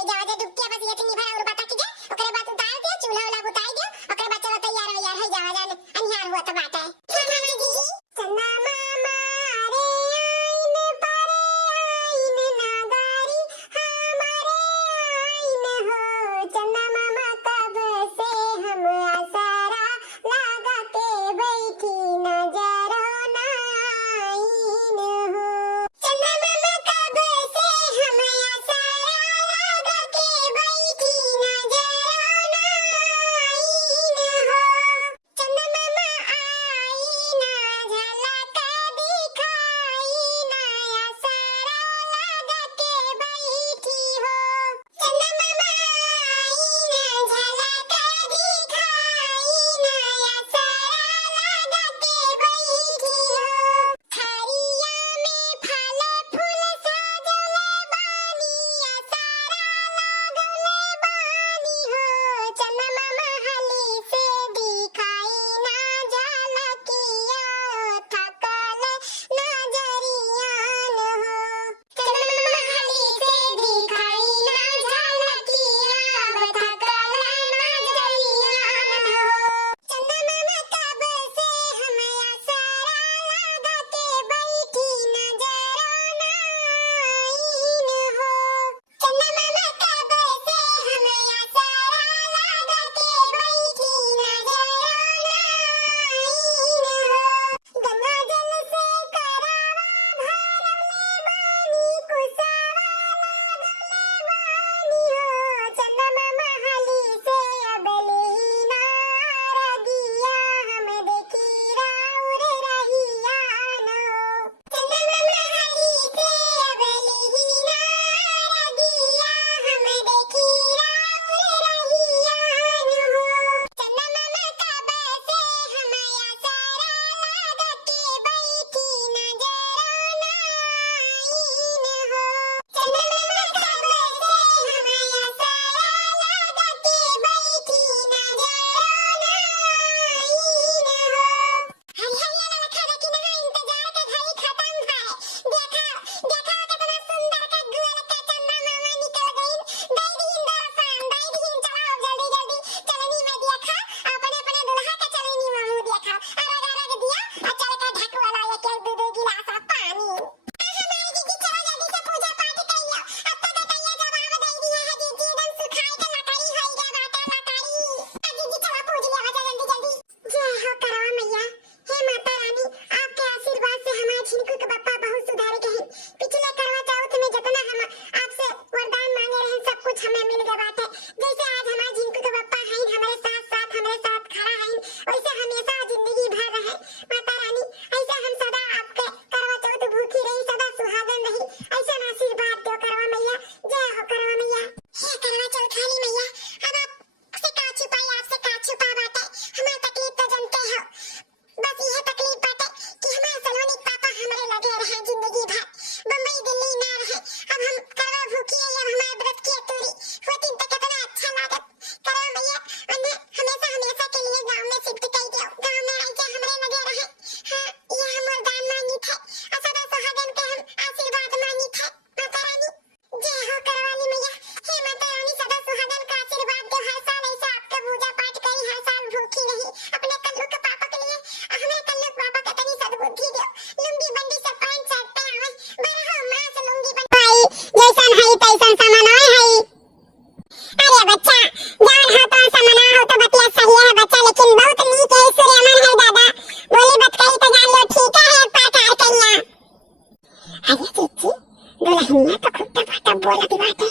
बोलती बात है।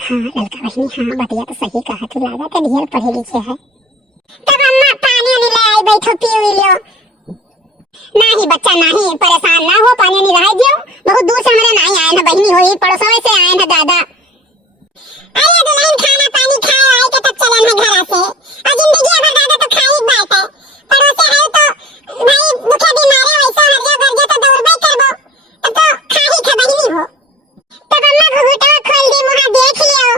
हाँ लड़का बहनी, हाँ बतिया तो सही कहा तू, लागत है ढेर पढ़े लिखे है। तब अम्मा पानी नहीं ले आई, बैठो पी लियो। नहीं बच्चा नहीं, परेशान ना हो, पानी नहीं ला दियो, बहुत दूर से हमारे नहीं आए ना बहनी, हो पड़ोसों से आए ना दादा। अरे दुल्हन खाना पानी खाए आए के तब चलन है घर से, और जिंदगी भर दादा तो खाई बात है, पड़ोसे है तो भाई भूखे बीमारे वैसा हर जगह गरजे तो दौड़बे करबो, तब तो खा ही खा बहनी हो। तब अम्मा घुघुटा खोल दी, मुहा देख लियो।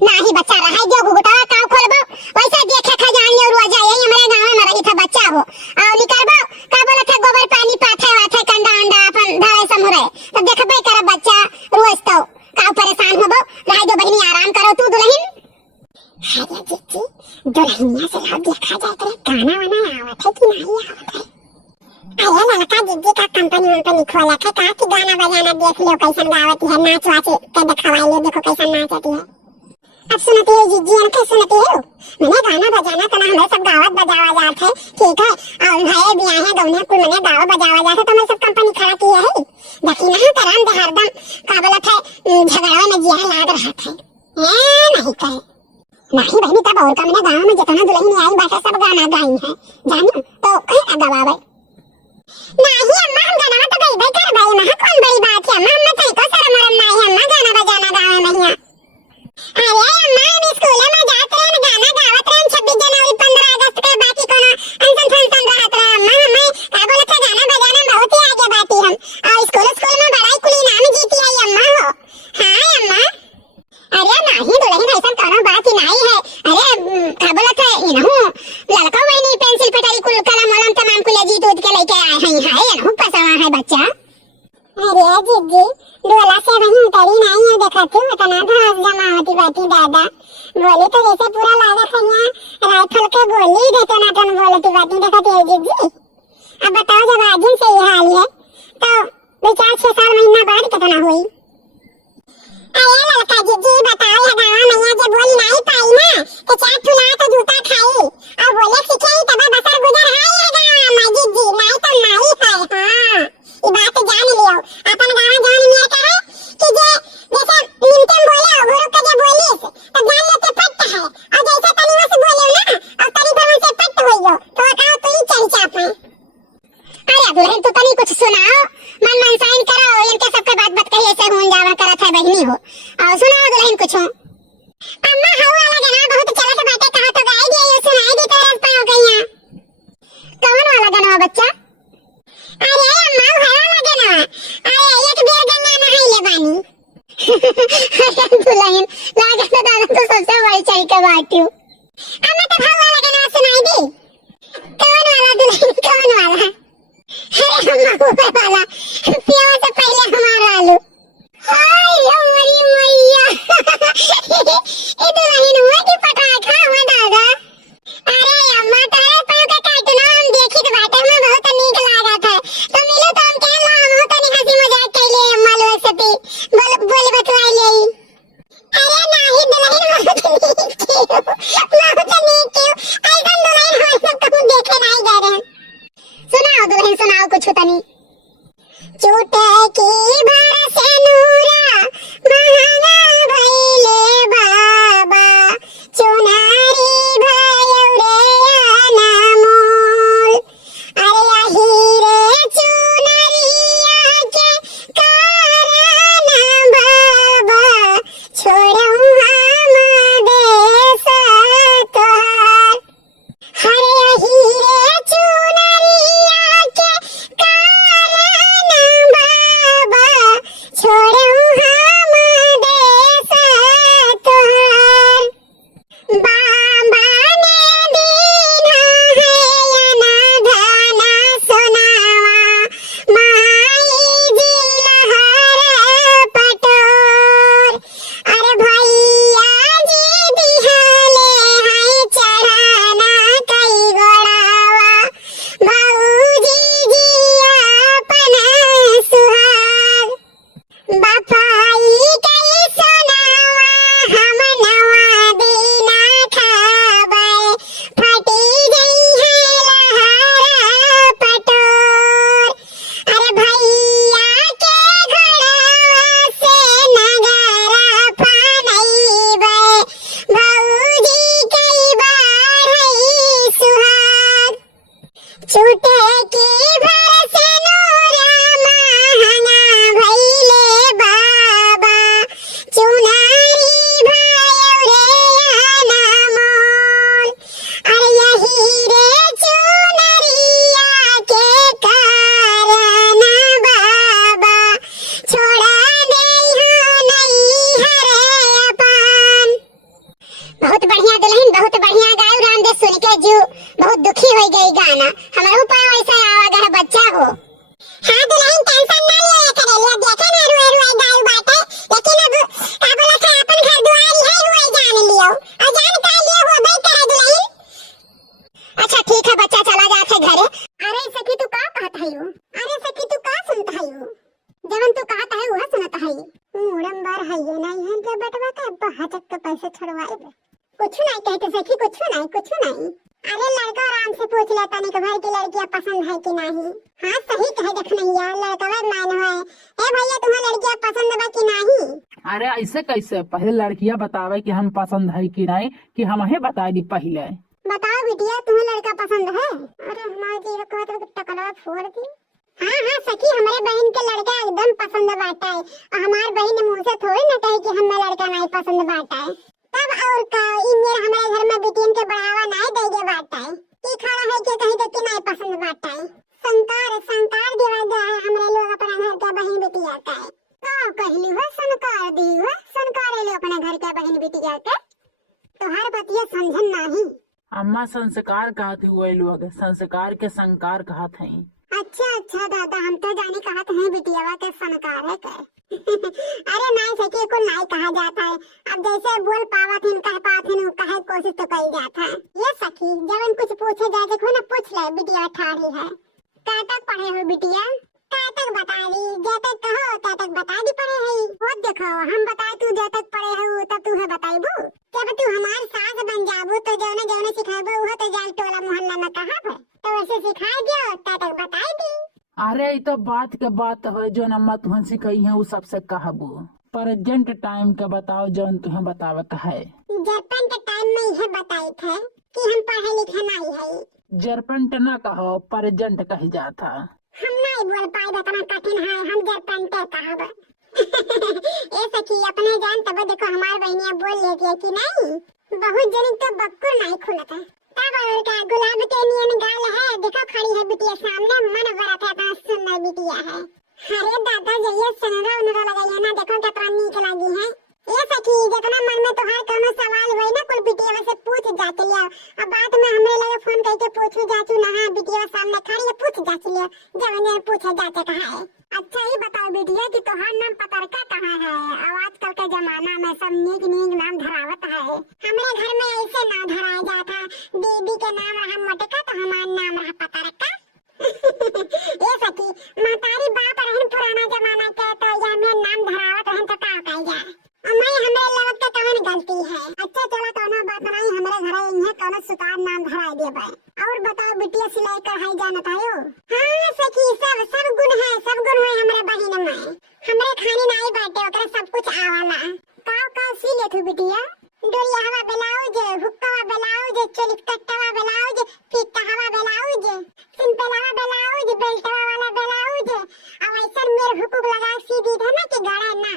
नहीं बच्चा रहा जो घुघुटा का खोलबो, वैसा देखे खा जान लियो, रोज आए हमारे गांव में रही था बच्चा हो, और निकलबो का बोला था गोबर पानी पाथे वाथे कंडा अंडा अपन धरे समरे, तब देखबे कर बच्चा रोज तो का परेशान होबो, रह दो बहनी आराम करो तू दुल्हन। अरे जीजी दुल्हनिया से लाओ देखा जाए करे गाना वाना आवत है कि नहीं आवत है। अरे लड़का जीजी का कंपनी वंपनी खोला है का कि गाना बजाना देख लियो कैसन गावती है, नाच वाच के दिखवाई लियो, देखो कैसन नाचती है। अब सुनती है जीजी अनके सुनती है, मैंने गाना बजाना तो ना हमें सब गावत बजावा जात है, ठीक है, और भाई बियाह है गौने कुल मैंने गावा बजावा जात है, तो मैं सब कंपनी खड़ा की है, देखी ना करम दे हरदम का बोलत है झगड़ा में जिया लाग रहा है, नहीं करे नहीं बहनी, तब और का मैंने गाँव में जितना दुल्हन आई बाटे सब गाना गाई है जानो, तो कहीं ना गवावे नहीं अम्मा, हम गाना तो गई भाई कर भाई ना, कौन बड़ी बात है अम्मा, अम्मा तई को शर्म मरम नहीं अम्मा, गाना बजाना गावे नहीं। अरे अम्मा हम स्कूल में जात रहे गाना गावत रहे, 26 जनवरी 15 अगस्त के बाकी कोनो अनसन फंक्शन रहत रहे अम्मा, हमें का बोलत है गाना बजाना बहुत ही आगे बाती हम, और स्कूल में बड़ाई कुली नाम जीती है अम्मा हो। हाँ अम्मा अरे नहीं दुल्हन ऐसा कोनो बात ही नहीं है, अरे का बोलत है इनहु लड़का वही पेंसिल पेटारी कुल कलम वलम तमाम कुल जीत उठ के लेके आए हैं, हाय इनहु पसवा है बच्चा। अरे जीजी डोला से वहीं उतरी नहीं है, देखा तू इतना घास जमा होती बाती दादा, बोली तो जैसे पूरा लागत है यहाँ राइफल के गोली देते ना तुम बोलती बाती, देखा तू जीजी। अब बताओ जब आजिन से ये हाल है तो 2-4-6 साल महीना बाद कितना हुई। अरे लड़का जीजी बताओ ये गाँव मैया जो बोली नहीं पाई ना कि चाट ठुला तो जूता खाई, और बोले सीखे ही तब बसर गुजर है ये गाँव में जीजी, नहीं तो नहीं है। हाँ ये बात जान लियो, अपन गाँव जान लिया का है कि जे जैसे निमतम बोले हो गुरु का जे बोलिस तो जान लेते पट्ट है, और जैसे तनी से बोले ना और तनी भवन से पट्ट होइयो तो का तू ही चल चाप है। अरे दुल्हन तू तनी कुछ सुनाओ, मन मन साइन करो, इनके सबके बात कहिए से होन जावा करत है बहनी हो, और सुनाओ दुल्हन कुछ। अम्मा हाउ वाला गाना बहुत चलत बाटे, कहा तो गाई दिए सुनाई दी तो रस पाओ गईया। कौन वाला गाना बच्चा? अरे अम्मा हाउ वाला गाना, अरे एक बेर गंगा नहाई ले बानी। अरे दुल्हन लागत तो दादा तो सबसे बड़ी चल के बाटी हूँ। अम्मा तो हाउ वाला गाना सुनाई दी, कौन वाला दुल्हन कौन वाला? अरे अम्मा वाला प्यार से पहले हमारा आलू। हाय हमारी मैया ये दुल्हन हुआ कि पटाखा हुआ दादा। अरे अम्मा तारे पाँव का कार्टून हम देखी तो बाटे में बहुत नीक लागत है, तो मिलो तो हम कहला हम हो तनी हंसी मजाक कैले अम्मा लोग सती बोल बतवाई ले। अरे नाही दुल्हन बहुत नीक क्यों ऐसा दुल्हन हम सब कहूं देखे नहीं गए रहे। सुनाओ दुल्हन सुनाओ कुछ तनी। झूठ छूटे की भर से नूरा महंगा भइले बाबा चुनारी भाई रे अनमोल अरे यही रे चुनरिया के कारण बाबा छोड़ा दे नहीं हरे अपन। बहुत बढ़िया दुल्हन बहुत बढ़िया गाय रामदेव सुन के जू बहुत दुखी हो गई गाना हमारे ऊपर वैसा आवा अगर बच्चा हो। हाँ दुल्हन टेंशन ना लिया करे लिया देखे ना रुए रुए गाय बाटे लेकिन अब का बोला था अपन घर दुआरी है रुए जान लियो और जान का लिए हो भाई करे दुल्हन। अच्छा ठीक है बच्चा चला जाते घरे। अरे सखी तू का कहत है यू अरे सखी तू का सुनत है यू जवन तू कहत है वह सुनत है मुड़म बार है ये नहीं है जब बटवा का बहाचक के पैसे छड़वाए कुछ नहीं कहते सखी कुछ नहीं। अरे लड़का आराम से पूछ लेता नहीं कि भाई की लड़कियां पसंद है कि नहीं। हाँ सही कहे देखना यार लड़का मान है ए भैया तुम्हें लड़कियां पसंद है कि नहीं। अरे ऐसे कैसे पहले लड़कियां बतावे कि हम पसंद है कि नहीं कि हम ही बताए दी पहले। बताओ बिटिया तुम्हें लड़का पसंद है। अरे हमारे जीव को तो टकला फोड़ दी। हाँ सखी हमारे बहन के लड़का एकदम पसंद बाटा है और हमारे बहन मुँह से थोड़ी न कहे कि हमें लड़का नहीं पसंद बाटा है। तब और का मेरे हमारे घर में बिटियन के बढ़ावा नहीं देगे बाटा है कि खड़ा है कि कहीं देख के नहीं पसंद बाटा है। संकार दिवा दे है हमारे लोग अपने घर के बहन बिटिया का है तो कहली हो संकार दी हो संकार ले अपने घर के बहन बिटिया के तो हर बतिया समझन नहीं। अम्मा संस्कार कहती हुए लोग संस्कार के संकार कहत हैं। अच्छा दादा हम तो जाने कहते हैं बिटियावा के संकार है के अरे नहीं सके को नहीं कहा जाता है अब जैसे बोल पावत कह पात कहे कोशिश तो कही जाता है। ये सखी जब कुछ पूछे जाए देखो ना पूछ ले बिटिया ठाड़ी है कब तक पढ़े हो बिटिया कब तक बता दी जब तक कहो तब तक बता दी पढ़े है वो देखो हम बताए तू जब तक पढ़े हो तब तू है बताइबू जब तू हमार सास बन जाबू तो जौने सिखाबू वो तो जाल टोला मोहल्ला में कहा है तो वैसे सिखा दियो तब तक बताई दी। अरे ये तो बात के बात है जो अम्मा तुहन सिखाई है वो सबसे कहबू प्रेजेंट टाइम के बताओ जो तुम्हें बतावत है। जरपन के टाइम में यह बताई थे कि हम पढ़े लिखे नहीं है। जरपंट न कहो प्रेजेंट कह जाता। हम नहीं बोल पाए इतना कठिन है हम जरपंट कहब ए सखी अपने जान तब देखो हमारे बहनिया बोल लेती है कि नहीं बहुत जनी तो बक्कुर नहीं खुलता तब और का गुलाब के नियन गाल है देखो खड़ी है बिटिया सामने मन भरा था इतना सुंदर बिटिया है। अरे दादा जइए सनरा उनरा लगाइए ना देखो कितना नीक लगी है। ये सखी जितना मन में तोहार कोनो सवाल होई ना कुल बिटिया से पूछ जात लिया अब बात में हमरे लगे फोन करके पूछू जाचू ना हां बिटिया सामने खड़ी है पूछ जाच लिया जवने पूछे जाते कहां है। अच्छा ही बताओ बिटिया कि तोहार नाम पतरका कहां है और आजकल के जमाना में सब नीक नाम धरावत है हमरे घर में ऐसे ना धराया जाता दीदी के नाम रहा मटका तो हमारा नाम रहा पतरका ये सखी महतारी बाप रहन पुराना जमाना के तो या में नाम धरावत रहन तो का कह जाए मैं हमरे लगत के कौन गलती है। अच्छा चला कोनो बात नहीं हमरे घरे इन्हें कोनो सुतार नाम धराई देबे और बताओ बिटिया सिलाई कढ़ाई जानत आयो। हां सखी सब गुण है हमरे बहिन में हमरे खानी नहीं बाटे ओकरा सब कुछ आवाला का सी ले तू बिटिया डोरिया हवा ब्लाउज हुक्का ब्लाउज चलिक कट्टा ब्लाउज फीता हवा ब्लाउज सिंपल हवा ब्लाउज बेल्टवा वाला ब्लाउज अब ऐसा मेरे हुकुक लगा सी दी था ना कि गड़ा ना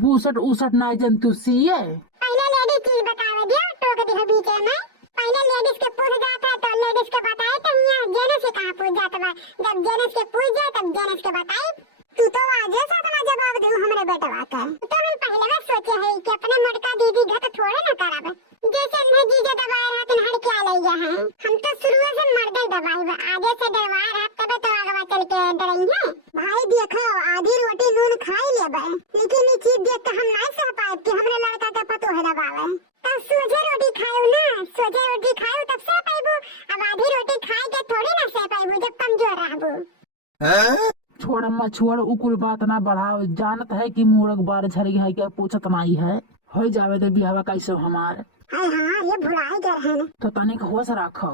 बूसट उसट ना जंतु सीए पहले लेडीज चीज बतावे दिया टोक दी बीच में पहले लेडीज के पूछ जाता तो लेडीज के बताए तो यहाँ जेंट्स से कहाँ पूछ जाता बा जब जेंट्स के पूछ जाए तब जेंट्स के बताए तू तो आज सातना जवाब दे हमरे बेटवा का तो हम पहले में सोचे है कि अपने मटका दीदी घट थोड़े ना करावे जैसे ने जीजा दबाए रहते हट क्या ले गया है हम तो शुरू से मर्दे दबाए आगे से डरवा रहा तब तो आगे चल के डरेंगे भाई देखो आधी रोटी नून खाई लेबे लेकिन ये चीज देख के हम नहीं सह पाए कि हमरे लड़का के पतो है दबावे तो सोझे रोटी खाओ ना सोझे रोटी खाओ तब सह पाइबू अब आधी रोटी खाए के थोड़ी ना सह पाइबू जब कमजोर रहबू। छोड़ अम्मा छोड़ उकुल बात ना बढ़ाओ जानत है कि मूरख बार झरी है क्या पूछत नहीं है हो जावे दे बिहावा कैसे हमार हाँ ये भुलाए गए हैं तो तनिक होश रखो।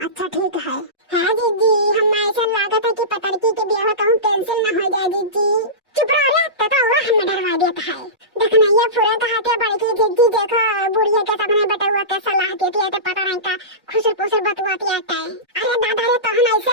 अच्छा ठीक है। हाँ दीदी हम ऐसा लागत है कि पतरकी के ब्याह कहूँ कैंसिल ना हो जाए दीदी। चुप रहो रे तथा और हमें डरवा देता है। देखना ये पूरा कहाते बड़ी दीदी देखो बुढ़िया के सामने बैठा हुआ कैसा सलाह देती है तो पता नहीं का खुसर पुसर बतवाती आता है। अरे दादा रे तो हम ऐसे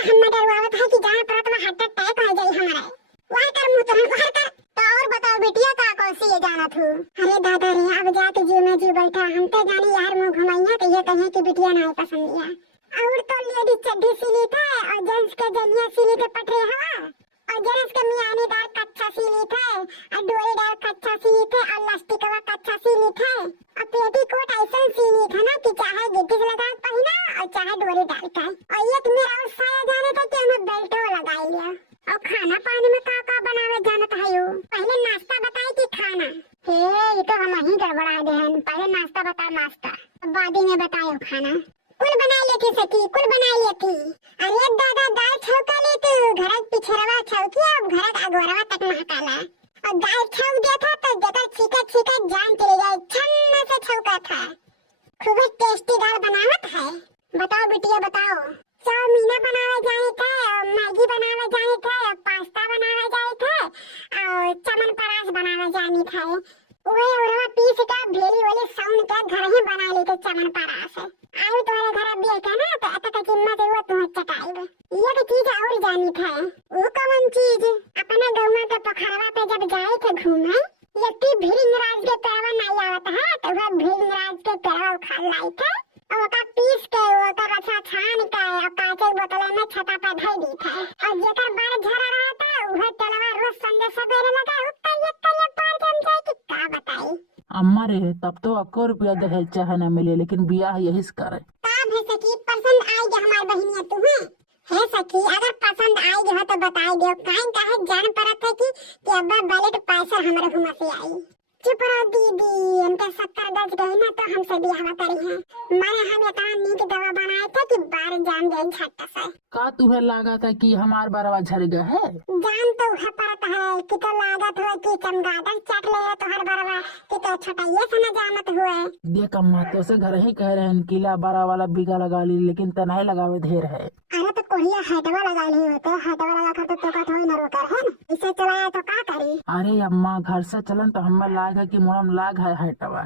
जेंट्स के जलिया सिली के पटरे हवा और जेंट्स के मियानीदार कच्चा सिली थे और डोरीदार कच्चा सिली थे और लास्टिकवा कच्चा सिली थे और पेटीकोट ऐसा सिली था ना कि चाहे गिट्टी से लगा के पहना और चाहे डोरी डाल के। और एक मेरा और साया जाने था कि हमें बेल्टो लगा लिया। और खाना पानी में का बनावे जानत है यो। पहले नाश्ता बताई कि खाना। हे ये तो हम ही गड़बड़ा दे हैं। पहले नाश्ता बता नाश्ता बाद में बताओ खाना। कुल बना लेती सकी कुल बना लेती। अरे दादा दाल छौका ले तू घर पिछरवा छौकी अब घर अगवरवा तक महकाला और दाल छौक दिया था तो जगह छीका छीका जान चली गई छन्ना से छौका था। खूब टेस्टी दाल बनावत है। बताओ बिटिया बताओ। चाउमीना बनावे जाने थे और मैगी बनावे जाने थे और पास्ता बनावे जाने थे और चमन परास बनावे जानी थे। ओए ओरवा पीस का भेली वाले साउंड का घर ही बना लेते चमन परास है। आयु तुम्हारे घर अब का ना तो अतक जिम्मा से वो तुम्हें चटाई ये चीज और जानी था। वो कौन चीज अपने गाँव के पोखरवा पे जब जाए थे घूमे यति भीरिंगराज के पेड़वा नहीं आवत है तो वह भीरिंगराज के पेड़वा उखाड़ लाई थे और का पीस के वो का रसा छान के और कांचे बोतल में छता पे धई दी थे और जेकर बार झरा रहा था वह तलवा रोज संजय सवेरे लगा उत्तर एक पार जम जाए कि का बताई। अम्मा रे तब तो 1 रुपया दहेज चाहे न मिले लेकिन ब्याह यही से करे। काम है सखी पसंद आई जो हमारी बहनिया तुम्हें है सखी अगर पसंद आई जो है तो बताई दो काहे काहे जान पड़त है कि अब्बा बैलेट पैसा हमारे घुमा से आई। चुप रहो दीदी उनके 70 गज गई ना तो हमसे ब्याह करी है। मैंने हम इतना नीक दवा बनाया था कि बार जान जाए झट से। का तुहे लागा था कि हमार बरवा झड़ गया है? जान तो वह परत है कि तो लागत हुआ कि चमगादड़ चट ले तो हर बरवा कि तो छोटाइए से न जामत हुए। देख अम्मा तो से घर ही कह रहे हैं किला बड़ा वाला बीघा लगा ली लेकिन तनाई लगावे ढेर है। अरे तो कोहिया हटवा लगा ली होते हटवा लगा कर तो का थोड़ी न रोकर है ना इसे चलाया तो का करी। अरे अम्मा घर से चलन तो हमें लाग है कि मोड़म लाग है हटवा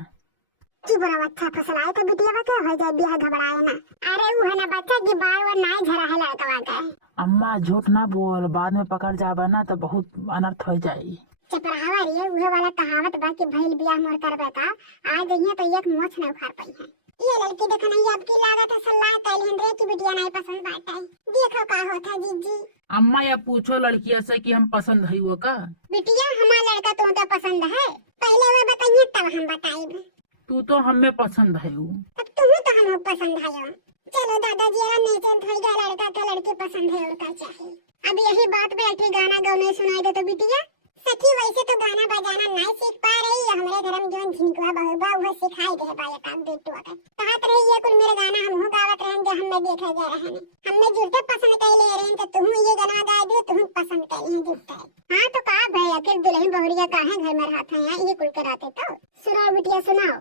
की बड़ा अच्छा फसल आए तो बिटिया बता हो जाए ब्याह घबराए ना। अरे वो है ना बच्चा की बार वो नाई झरा है लड़कवा का। अम्मा झूठ ना बोल बाद में पकड़ जाबा ना तो बहुत अनर्थ हो जाये। चपरावा रे वो वाला कहावत बा कि भइल ब्याह मोर करबे का आज यहाँ तो एक मोछ न उखाड़ पाई है। ये लड़की देखा नहीं अब की लागत है सलाह तैलिन रे की बिटिया नहीं पसंद बाटे देखो का होता जीजी। अम्मा या पूछो लड़किया से कि हम पसंद है वो का। बिटिया हमारा लड़का तुमको पसंद है पहले वो बताइए तब हम बताएंगे। तू तो हमें पसंद है तब तुम्हें तो हम पसंद है। चलो दादाजी नीचे थोड़ी गया लड़का का लड़की पसंद है और का चाहिए। अब यही बात बैठे गाना गाने सुनाई दे तो बिटिया सखी वैसे तो गाना बजाना नहीं सीख पा रही है। हमारे घर में जो झिनकुआ बहुबा वो सिखाई दे बा एक आध बेटुआ का कहत रही है कुल मेरे गाना हम हो गावत रहन जो हमें देखा जा रहा है हमने जुड़ते पसंद कर ले रहे हैं तो तुम ये गाना गा दो तुम पसंद कर लिए जुड़ता है। हां तो का भाई अकेले दुल्हन बहुरिया काहे घर में रहते हैं ये कुल कराते तो सुनाओ बिटिया सुनाओ।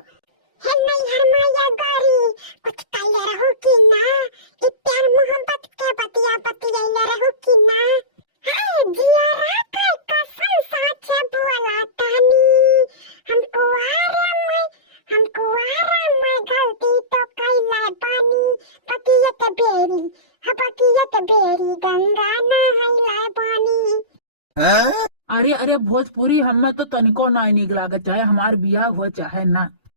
है नहीं हर माया गारी कुछ कल रहो कि ना कि प्यार मोहब्बत के पतिया पतिया रहो कि ना। हाय जिया रात कसम साच बोला तानी हमको आरा मैं गलती तो कैला पानी पतियत बेरी गंगा नहला पानी। अरे अरे भोजपुरी हमें तो तनिको नहीं निक लागत चाहे हमार बियाह हुआ चाहे ना।